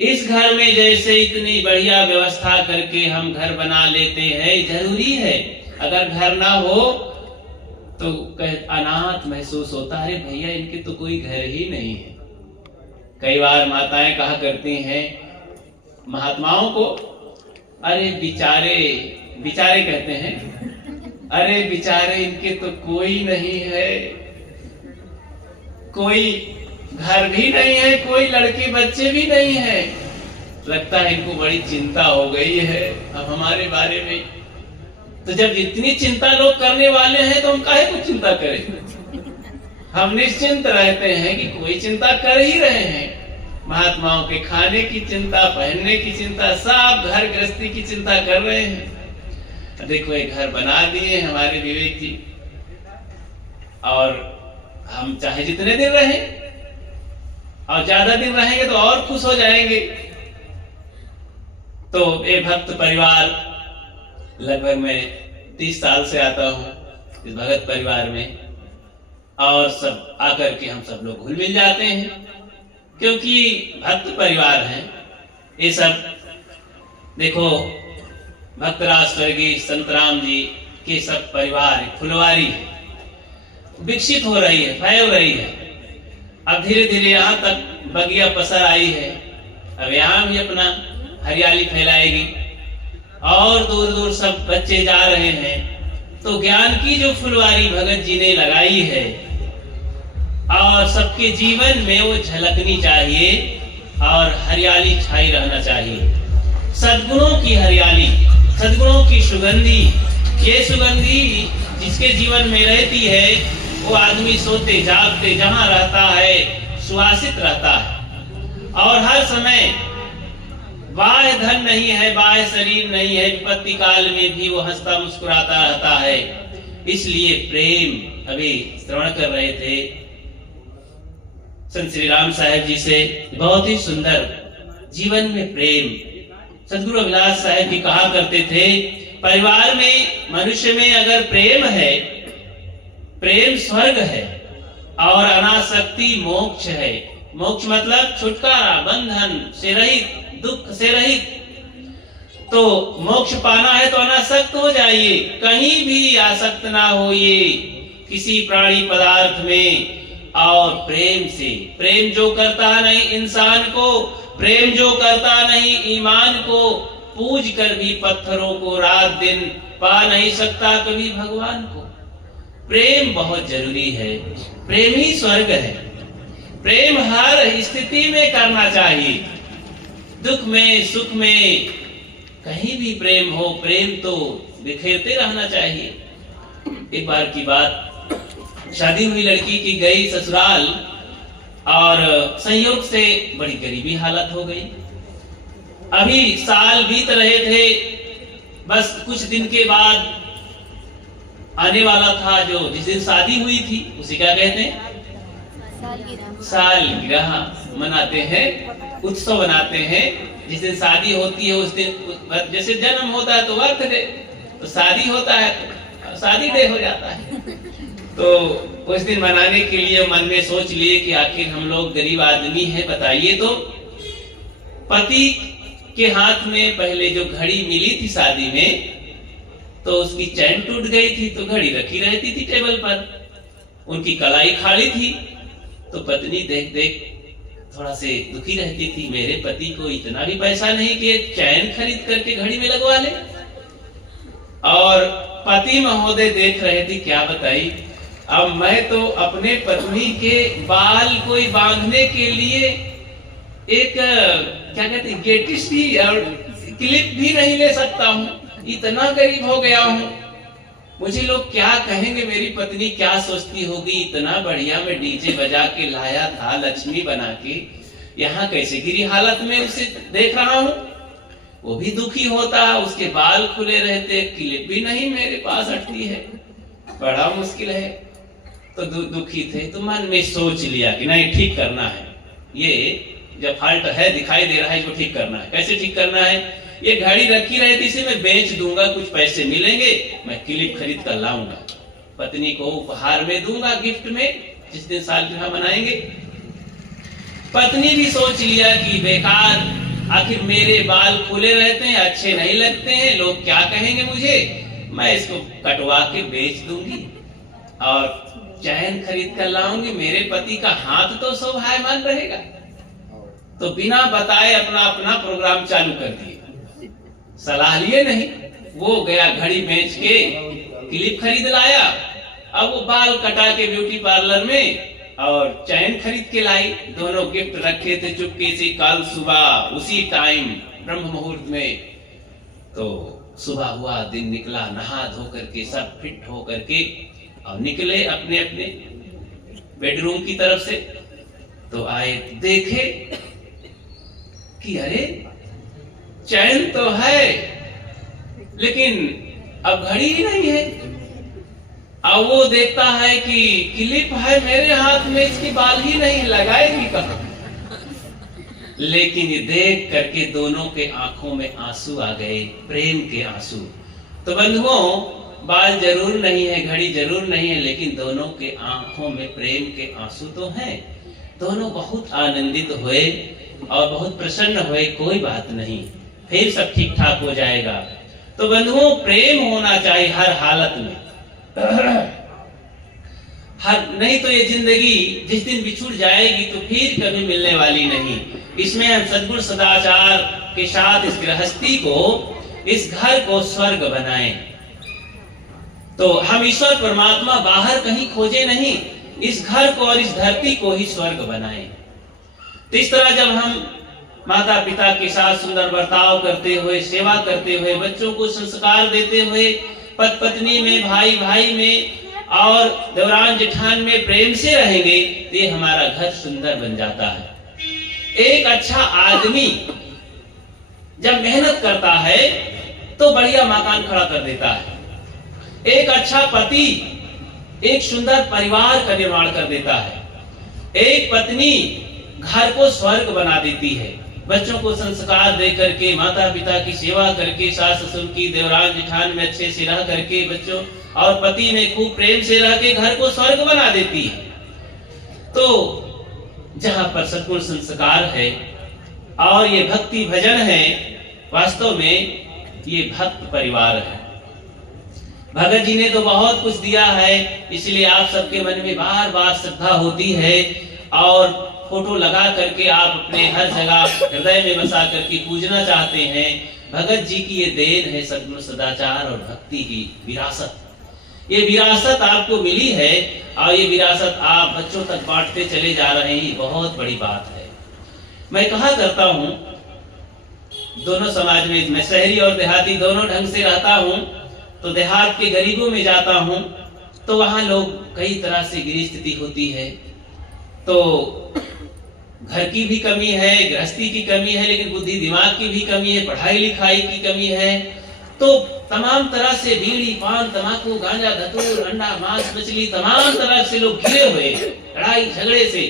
इस घर में जैसे इतनी बढ़िया व्यवस्था करके हम घर बना लेते हैं, जरूरी है। अगर घर ना हो तो अनाथ महसूस होता है, भैया इनके तो कोई घर ही नहीं है। कई बार माताएं कहा करती हैं महात्माओं को, अरे बिचारे, बिचारे कहते हैं, अरे बिचारे इनके तो कोई नहीं है, कोई घर भी नहीं है, कोई लड़के बच्चे भी नहीं है। लगता है इनको बड़ी चिंता हो गई है अब हमारे बारे में। तो जब इतनी चिंता लोग करने वाले हैं तो हम काहे को चिंता करें? हम निश्चिंत रहते हैं कि कोई चिंता कर ही रहे हैं। महात्माओं के खाने की चिंता, पहनने की चिंता, सब घर गृहस्थी की चिंता कर रहे हैं। देखो एक घर बना दिए हमारे विवेक जी, और हम चाहे जितने दिन रहें, और ज्यादा दिन रहेंगे तो और खुश हो जाएंगे। तो ये भक्त परिवार, लगभग मैं 30 साल से आता हूँ इस भगत परिवार में, और सब आकर के हम सब लोग घुल मिल जाते हैं, क्योंकि भक्त परिवार हैं ये सब। देखो भक्तराज स्वर्गीय संतराम जी के सब परिवार फुलवारी विकसित हो रही है, फैल रही है। अब धीरे धीरे यहाँ तक बगिया पसर आई है, अब यहाँ भी अपना हरियाली फैलाएगी, और दूर दूर सब बच्चे जा रहे हैं। तो ज्ञान की जो फुलवारी भगत जी ने लगाई है, और सबके जीवन में वो झलकनी चाहिए और हरियाली छाई रहना चाहिए। सद्गुणों की हरियाली, सद्गुणों की सुगंधी, ये सुगंधी जिसके जीवन में रहती है वो आदमी सोते जागते जहां रहता है सुवासित रहता है। और हर समय बाह्य धन नहीं है, बाह्य शरीर नहीं है, विपत्ति काल में भी वो हंसता मुस्कुराता रहता है। इसलिए प्रेम, अभी श्रवण कर रहे थे संत श्री राम साहेब जी से, बहुत ही सुंदर जीवन में प्रेम। सदगुरु अभिलाष साहेब भी कहा करते थे, परिवार में, मनुष्य में अगर प्रेम है, प्रेम स्वर्ग है और अनासक्ति मोक्ष है। मोक्ष मतलब छुटकारा, बंधन से रहित, दुख से रहित। तो मोक्ष पाना है तो अनासक्त हो जाइए, कहीं भी आसक्त ना होइए किसी प्राणी पदार्थ में। और प्रेम से, प्रेम जो करता नहीं इंसान को, प्रेम जो करता नहीं ईमान को, पूज कर भी पत्थरों को रात दिन पा नहीं सकता कभी भगवान को। प्रेम बहुत जरूरी है, प्रेम ही स्वर्ग है। प्रेम हर स्थिति में करना चाहिए, दुख में सुख में, कहीं भी प्रेम हो, प्रेम तो बिखेरते रहना चाहिए। एक बार की बात, शादी हुई लड़की की गई ससुराल और संयोग से बड़ी गरीबी हालत हो गई। अभी साल बीत रहे थे, बस कुछ दिन के बाद आने वाला था जो जिस दिन शादी हुई थी, उसे क्या कहते हैं, सालगिरह मनाते हैं, उत्सव बनाते हैं। जिस दिन शादी होती है उस दिन, जैसे जन्म होता है तो बर्थडे, तो शादी होता है तो शादी डे हो जाता है। तो उस दिन मनाने के लिए मन में सोच लिए कि आखिर हम लोग गरीब आदमी हैं, बताइए तो पति के हाथ में पहले जो घड़ी मिली थी शादी में, तो उसकी चैन टूट गई थी, तो घड़ी रखी रहती थी टेबल पर, उनकी कलाई खाली थी। तो पत्नी देख देख थोड़ा से दुखी रहती थी, मेरे पति को इतना भी पैसा नहीं कि एक चैन खरीद करके घड़ी में लगवा ले। और पति महोदय देख रहे थे, क्या बताई, अब मैं तो अपने पत्नी के बाल कोई बांधने के लिए एक क्या कहते हैं गेटिस भी और क्लिप भी नहीं ले सकता हूँ, इतना गरीब हो गया हूँ। मुझे लोग क्या कहेंगे, मेरी पत्नी क्या सोचती होगी, इतना बढ़िया मैं डीजे बजा के लाया था लक्ष्मी बना के, यहाँ कैसे गिरी हालत में उसे देख रहा हूँ। वो भी दुखी होता, उसके बाल खुले रहते, क्लिप भी नहीं मेरे पास अटती है, बड़ा मुश्किल है। तो दुखी थे, तो मन में सोच लिया कि नहीं, ठीक करना है, ये जब फॉल्ट है दिखाई दे रहा है, इसको ठीक करना है। कैसे ठीक करना है, ये घड़ी रखी रहती, इसे मैं बेच दूंगा, कुछ पैसे मिलेंगे, मैं क्लिप खरीद कर लाऊंगा, पत्नी को उपहार में दूंगा गिफ्ट में, जिस दिन सालगिरह मनाएंगे। पत्नी भी सोच लिया कि बेकार, आखिर मेरे बाल खुले रहते हैं, अच्छे नहीं लगते हैं, लोग क्या कहेंगे मुझे, मैं इसको कटवा के बेच दूंगी और चैन खरीद कर लाऊंगी, मेरे पति का हाथ तो शोभायमान रहेगा। तो बिना बताए अपना अपना प्रोग्राम चालू कर दिए, सलाह लिए नहीं। वो गया घड़ी बेच के क्लिप खरीद लाया, अब वो बाल कटा के ब्यूटी पार्लर में और चैन खरीद के लाई। दोनों गिफ्ट रखे थे चुपके से, कल सुबह उसी टाइम ब्रह्म मुहूर्त में। तो सुबह हुआ, दिन निकला, नहा धो करके सब फिट हो करके और निकले अपने अपने बेडरूम की तरफ से। तो आए, देखे कि अरे चैन तो है लेकिन अब घड़ी ही नहीं है। अब वो देखता है कि क्लिप है मेरे हाथ में, इसकी बाल ही नहीं, लगाएगी कहां। लेकिन ये देख करके दोनों के आंखों में आंसू आ गए, प्रेम के आंसू। तो बंधुओं, बाल जरूर नहीं है, घड़ी जरूर नहीं है, लेकिन दोनों के आंखों में प्रेम के आंसू तो हैं। दोनों बहुत आनंदित हुए और बहुत प्रसन्न हुए, कोई बात नहीं, फिर सब ठीक ठाक हो जाएगा। तो बंधुओं, प्रेम होना चाहिए हर हालत में। नहीं तो ये जिंदगी जिस दिन बिछुड़ जाएगी तो फिर कभी मिलने वाली नहीं। इसमें हम सद्गुण सदाचार के साथ इस गृहस्थी को, इस घर को स्वर्ग बनाएं। तो हम ईश्वर परमात्मा बाहर कहीं खोजे नहीं, इस घर को और इस धरती को ही स्वर्ग बनाएं। तो इस तरह जब हम माता पिता के साथ सुंदर बर्ताव करते हुए, सेवा करते हुए, बच्चों को संस्कार देते हुए, पति पत्नी में, भाई भाई में और देवरान जेठान में प्रेम से रहेंगे तो ये हमारा घर सुंदर बन जाता है। एक अच्छा आदमी जब मेहनत करता है तो बढ़िया मकान खड़ा कर देता है। एक अच्छा पति एक सुंदर परिवार का निर्माण कर देता है। एक पत्नी घर को स्वर्ग बना देती है। बच्चों को संस्कार दे करके, माता पिता की सेवा करके, सास ससुर की, देवरान जेठान में अच्छे से रह करके, बच्चों और पति में खूब प्रेम से रह के घर को स्वर्ग बना देती है। तो जहां पर सद्गुण संस्कार है और ये भक्ति भजन है, वास्तव में ये भक्त परिवार है। भगत जी ने तो बहुत कुछ दिया है, इसलिए आप सबके मन में बार बार श्रद्धा होती है और फोटो लगा करके आप अपने हर जगह हृदय में बसा करके पूजना चाहते हैं। भगत जी की ये देन है, सद्गुण सदाचार और भक्ति की विरासत। ये विरासत आपको मिली है और ये विरासत आप बच्चों तक बांटते चले जा रहे हैं, बहुत बड़ी बात है। मैं कहा करता हूं, दोनों समाज में, मैं शहरी और देहाती दोनों ढंग से रहता हूं, तो देहात के गरीबों में जाता हूं तो वहां लोग कई तरह से गृह स्थिति होती है, तो घर की भी कमी है, गृहस्थी की कमी है, लेकिन बुद्धि दिमाग की भी कमी है, पढ़ाई लिखाई की कमी है। तो तमाम तरह से बीड़ी, पान, तंबाकू, गांजा, धतूर, अंडा, मांस, मछली, तमाम तरह से लोग घिरे हुए, लड़ाई झगड़े से।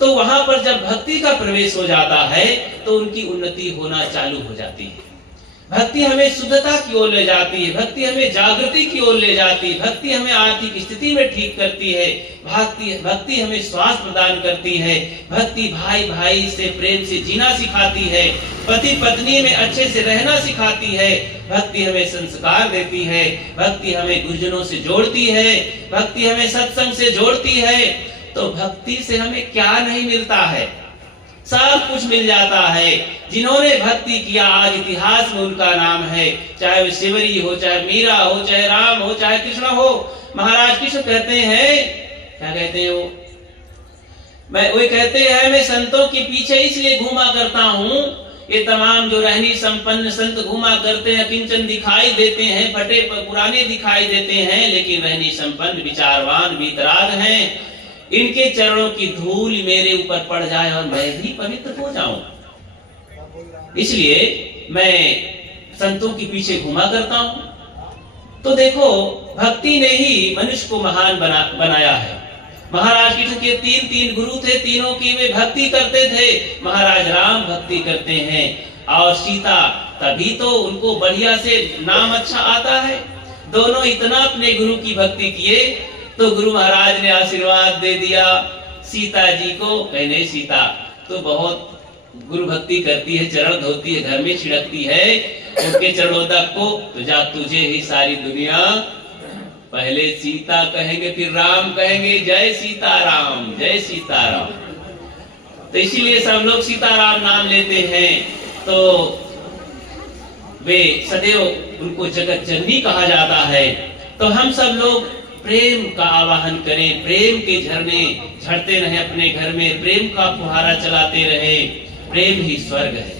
तो वहां पर जब भक्ति का प्रवेश हो जाता है तो उनकी उन्नति होना चालू हो जाती है। भक्ति हमें शुद्धता की ओर ले जाती है, भक्ति हमें जागृति की ओर ले जाती है, भक्ति हमें आर्थिक स्थिति में ठीक करती है, भक्ति हमें स्वास्थ्य प्रदान करती है, भक्ति भाई भाई से प्रेम से जीना सिखाती है, पति पत्नी में अच्छे से रहना सिखाती है, भक्ति हमें संस्कार देती है, भक्ति हमें गुरुजनों से जोड़ती है, भक्ति हमें सत्संग से जोड़ती है। तो भक्ति से हमें क्या नहीं मिलता है, सब कुछ मिल जाता है। जिन्होंने भक्ति किया आज इतिहास में उनका नाम है, चाहे वो शिवरी हो, चाहे मीरा हो, चाहे राम हो, चाहे कृष्ण हो। महाराज कृष्ण कहते हैं, क्या कहते हैं वो, वो कहते हैं, मैं संतों के पीछे इसलिए घूमा करता हूँ, ये तमाम जो रहनी संपन्न संत घूमा करते हैं, किंचन दिखाई देते हैं, फटे पुराने दिखाई देते हैं, लेकिन रहनी संपन्न विचारवान वीतराग हैं। इनके चरणों की धूल मेरे ऊपर पड़ जाए और मैं भी पवित्र हो जाऊं, इसलिए मैं संतों के पीछे घुमा करता हूं। तो देखो, भक्ति ने ही मनुष्य को महान बनाया है। महाराज कृष्ण के तीन गुरु थे, तीनों की वे भक्ति करते थे। महाराज राम भक्ति करते हैं और सीता, तभी तो उनको बढ़िया से नाम अच्छा आता है। दोनों इतना अपने गुरु की भक्ति किए तो गुरु महाराज ने आशीर्वाद दे दिया सीता जी को, कहने सीता तो बहुत गुरु भक्ति करती है, चरण धोती है, घर में छिड़कती है उनके चरणोदक को, तो जा तुझे ही सारी दुनिया, पहले सीता कहेंगे फिर राम कहेंगे, जय सीताराम, जय सीताराम। तो इसीलिए सब लोग सीताराम नाम लेते हैं। तो वे सदैव उनको जगत जननी कहा जाता है। तो हम सब लोग प्रेम का आवाहन करें, प्रेम के झरने झड़ते रहे अपने घर में, प्रेम का फुहारा चलाते रहे। प्रेम ही स्वर्ग है,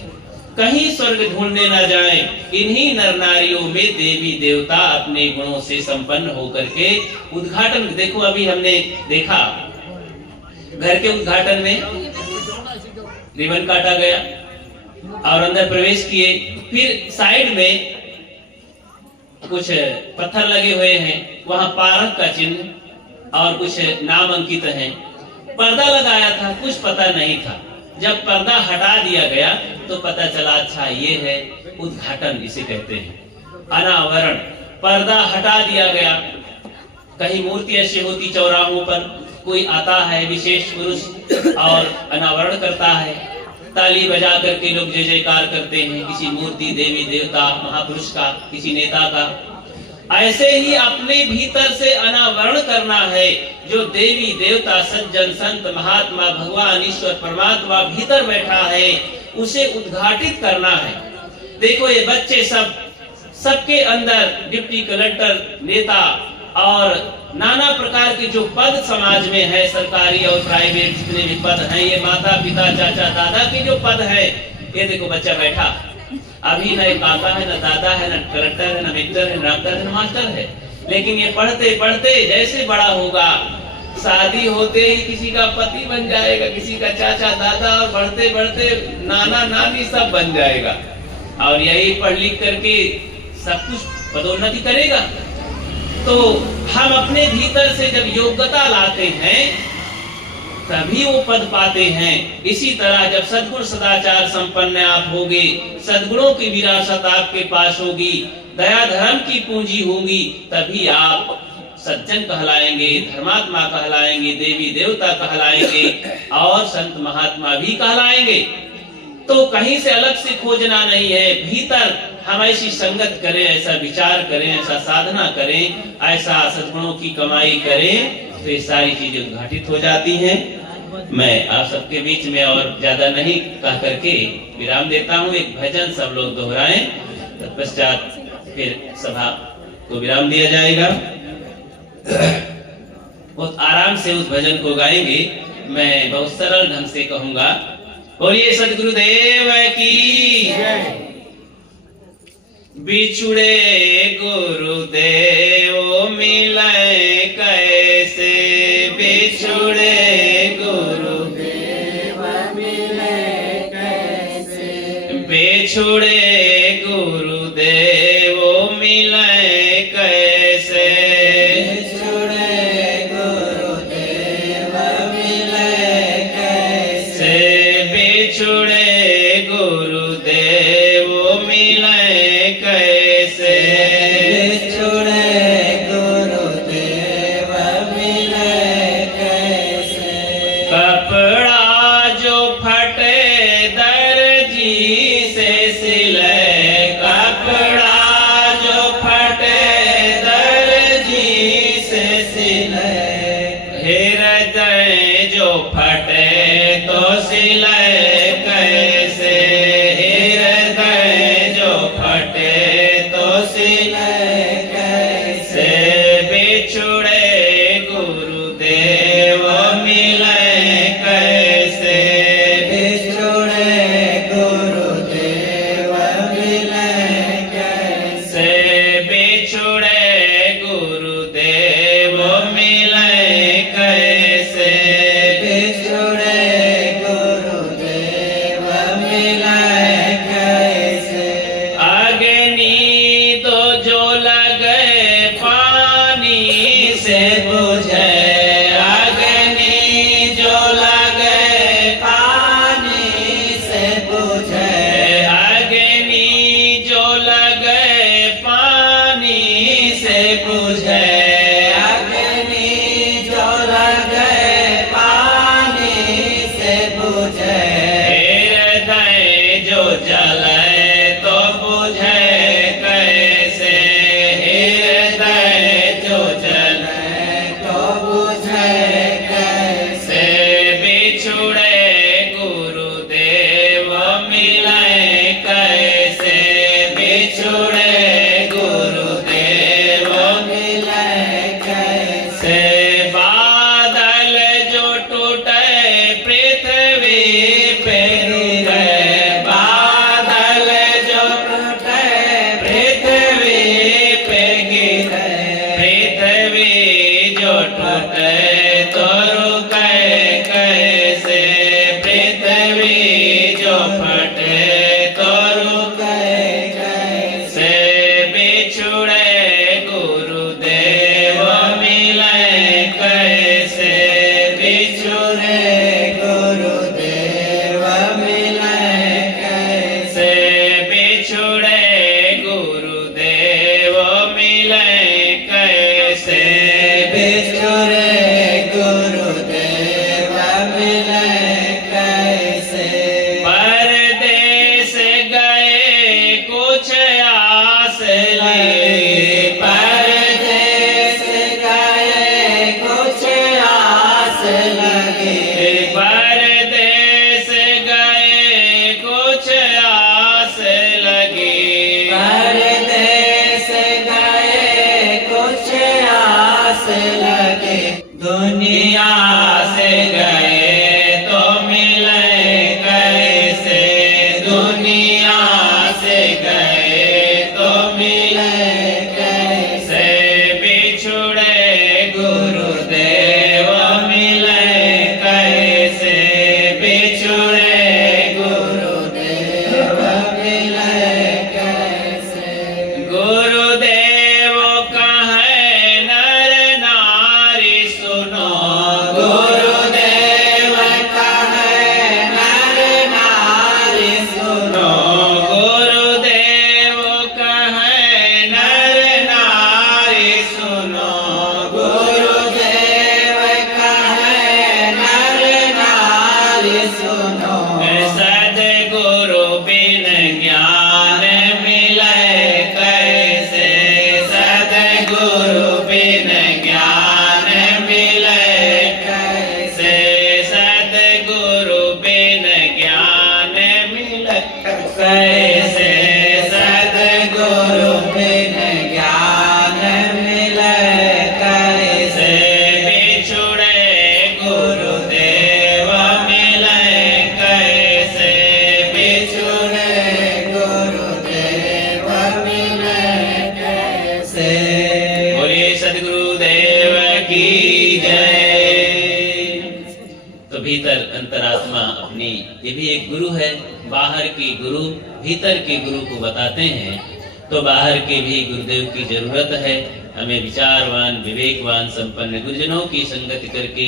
कहीं स्वर्ग ढूंढने न जाएं। इन्हीं नर नारियों में देवी देवता अपने गुणों से संपन्न होकर के उद्घाटन, देखो अभी हमने देखा घर के उद्घाटन में रिबन काटा गया और अंदर प्रवेश किए, फिर साइड में कुछ पत्थर लगे हुए हैं, वहां पारक का चिन्ह और कुछ नाम अंकित हैं। पर्दा लगाया था, कुछ पता नहीं था। जब पर्दा हटा दिया गया तो पता चला, अच्छा ये है उद्घाटन, इसे कहते हैं अनावरण। पर्दा हटा दिया गया। कहीं मूर्ति ऐसी होती चौराहों पर, कोई आता है विशेष पुरुष और अनावरण करता है, ताली बजा करके लोग जय जयकार करते हैं किसी मूर्ति, देवी देवता, महापुरुष का, किसी नेता का। ऐसे ही अपने भीतर से अनावरण करना है। जो देवी देवता, सज्जन, संत, महात्मा, भगवान, ईश्वर, परमात्मा भीतर बैठा है, उसे उद्घाटित करना है। देखो ये बच्चे सबके अंदर डिप्टी कलेक्टर, नेता और नाना प्रकार के जो पद समाज में है, सरकारी और प्राइवेट जितने भी पद हैं, ये माता पिता चाचा दादा के जो पद है, ये देखो बच्चा बैठा, अभी न काका है, न दादा है, न कलेक्टर है, न मिनिस्टर है, न डॉक्टर है, न मास्टर है, लेकिन ये पढ़ते पढ़ते जैसे बड़ा होगा, शादी होते ही किसी का पति बन जाएगा, किसी का चाचा दादा, और बढ़ते बढ़ते नाना नानी सब बन जाएगा, और यही पढ़ लिख करके सब कुछ पदोन्नति करेगा। तो हम अपने भीतर से जब योग्यता लाते हैं तभी वो पद पाते हैं। इसी तरह जब सद्गुण सदाचार संपन्न आप होगे, सद्गुणों की विरासत आपके पास होगी, दया धर्म की पूंजी होगी, तभी आप सज्जन कहलाएंगे, धर्मात्मा कहलाएंगे, देवी देवता कहलाएंगे और संत महात्मा भी कहलाएंगे। तो कहीं से अलग से खोजना नहीं है, भीतर हम ऐसी संगत करें, ऐसा विचार करें, ऐसा साधना करें, ऐसा सद्गुणों की कमाई करें, तो ये सारी चीजें उद्घाटित हो जाती हैं। मैं आप सबके बीच में और ज्यादा नहीं कह करके विराम देता हूँ। एक भजन सब लोग दोहराएं, तत्पश्चात फिर सभा को विराम दिया जाएगा। बहुत आराम से उस भजन को गाएंगे। मैं बहुत सरल ढंग से कहूंगा, बोलिए सद्गुरुदेव की। बिछुड़े गुरुदेव मिले कैसे, बिछुड़े गुरुदेव मिले कैसे, बिछुड़े गुरुदेव मिले कैसे, बिछुड़े गुरुदेव मिले कैसे, बिछुड़े गुरुदेव मिले कैसे, बिछुड़े गुरुदेव मिले कैसे। कपड़ा जो फटे दर्जी से सिले, कपड़ा जो फटे दर्जी से सिले, हृदय जो फटे तो सिले कैसे, हृदय जो फटे तो सिले कैसे, बिछुड़े गुरुदेव मिले कैसे, बिछुड़े गुरुदेव मिले कैसे, बिछुड़े गुरुदेव मिले कैसे, बिछुड़े गुरुदेव मिले कैसे। अग्नि तो जो लगे पानी से बुझे, अग्नि जो लगे पानी से बुझे, अग्नि जो लगे पानी से बुझे, अग्नि जो लगे पानी से बुझे, हृदय जो जले तो बुझे कैसे, हृदय जो जले तो बुझे कैसे, बिछुड़े गुरुदेव मिले कैसे, बिछुड़े गुरुदेव मिले कैसे। बादल जो टूटे पृथ्वी पे गिरे, बादल जो टूटे पृथ्वी पे गिरे, पृथ्वी जो टूटे तो रुके कैसे, पृथ्वी जो फटे तो रुके कैसे, बिछुड़े गुरुदेव मिले कैसे, बिछुड़े गुरुदेव मिले कैसे, बिछुड़े गुरुदेव मिले कैसे, बिछुड़े गुरुदेव मिले कैसे। परदेस गए कुछ आस लिए, परदेस गए कुछ आस लगे, परदेस गए कुछ आस लगी, परदेस गए कुछ आस दुनिया से गए तो मिले कैसे, दुनिया से गए तो मिले कैसे, बिछुड़े गुरुदेव मिले कैसे, बिछुड़े गुरुदेव मिले कैसे। गुरुदेव कहे नर नारी सुनो, गुरुदेव कहे नर नारी सुनो, गुरुदेव कहे नर नारी सुनो, गुरुदेव कहे नर नारी सुनो। सद्गुरु बिन ज्ञान मिले कैसे, सद्गुरु बिन ज्ञान मिले कैसे, सद्गुरु बिन ज्ञान मिले कैसे, सद्गुरु बिन ज्ञान मिले कैसे, बिछुड़े गुरुदेव मिले कैसे, बिछुड़े गुरुदेव मिले कैसे। बोलिए सद्गुरुदेव की जय। तो भीतर अंतरात्मा अपनी, ये भी एक गुरु है। बाहर की गुरु भीतर के गुरु को बताते हैं, तो बाहर के भी गुरुदेव की जरूरत है। हमें विचारवान, विवेकवान, संपन्न गुरुजनों की संगति करके,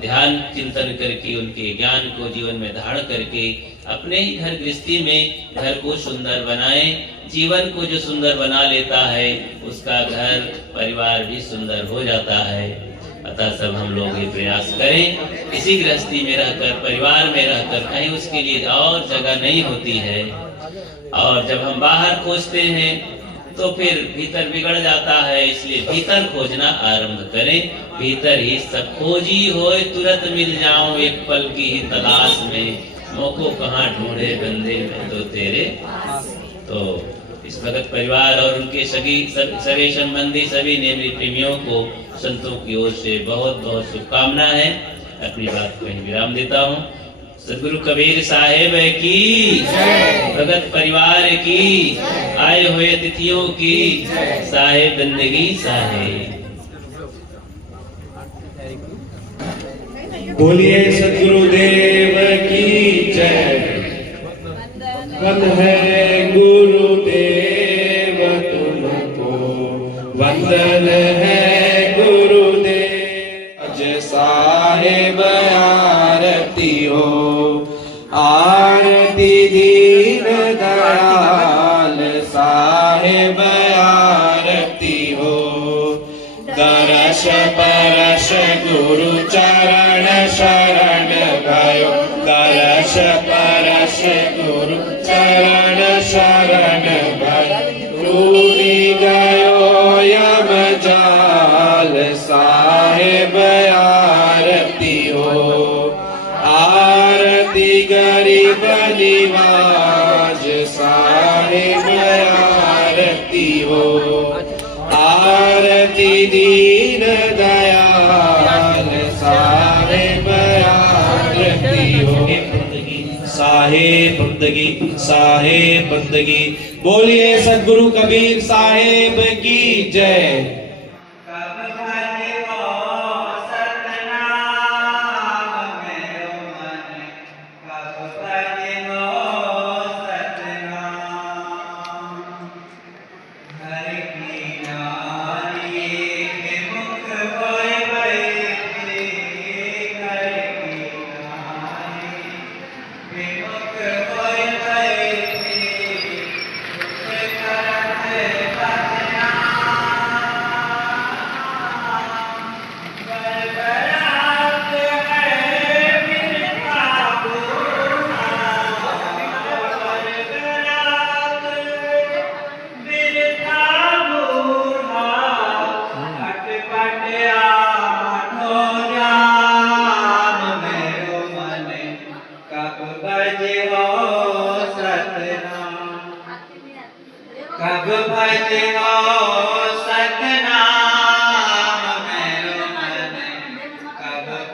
ध्यान चिंतन करके, उनके ज्ञान को जीवन में धारण करके अपने ही घर गृहस्थी में घर को सुंदर बनाएं। जीवन को जो सुंदर बना लेता है उसका घर परिवार भी सुंदर हो जाता है। अतः सब हम लोग ये प्रयास करें, इसी गृहस्थी में रहकर, परिवार में रहकर, कहीं उसके लिए और जगह नहीं होती है। और जब हम बाहर खोजते हैं तो फिर भीतर बिगड़ जाता है, इसलिए भीतर खोजना आरंभ करें। भीतर ही सब खोजी होए तुरंत मिल जाऊं, एक पल की ही तलाश में, मोको कहाँ ढूंढे बंदे में तो तेरे। तो इस भगत परिवार और उनके सगे संबंधी सभी नेमी प्रेमियों को संतों की ओर से बहुत बहुत शुभकामना है। अपनी बात को यहीं विराम देता हूँ। सदगुरु कबीर साहेब की, भगत परिवार की, आए हुए अतिथियों की, साहेब बंदगी साहेब। बोलिए सद्गुरुदेव की जय। वंदन है गुरुदेव तुमको, वंदन है गुरुदेव। अज साहेब आरती हो, आरती दीन दयाल साहेब आरती हो। दरस परस गुरु चरण शरण गयो, दरस परस गुरु चरण शरण गयो। टूटी गयो यम जाल साहेब आरती हो, आरती गरीब निवाज साहेब आरती हो। आरती दीन दयाल साहेब आरती हो। साहेब बंदगी, साहेब बंदगी। बोलिए सद्गुरु कबीर साहेब की जय।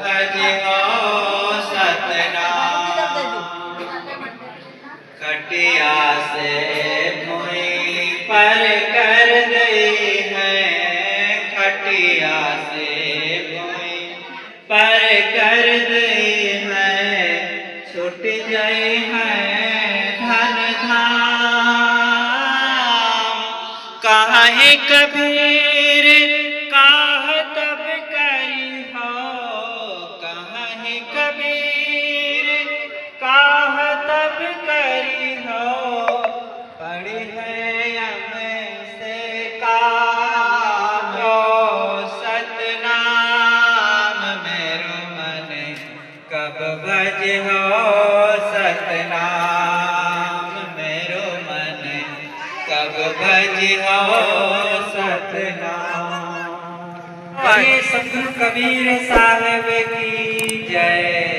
बजो सतनाम। खटिया से भुई पर कर गई है, खटिया से भुई पर कर गई है, छूट गई है धन धाम। काहे कबीर काह तब करी हो, काहे कबीर काह तब करी हो, पड़ी है यम से काम हो सतनाम। मेरो मन कब भज हो सतनाम, मेरो मन कब भज हो सतनाम। सतगुरु कबीर साहब की जय।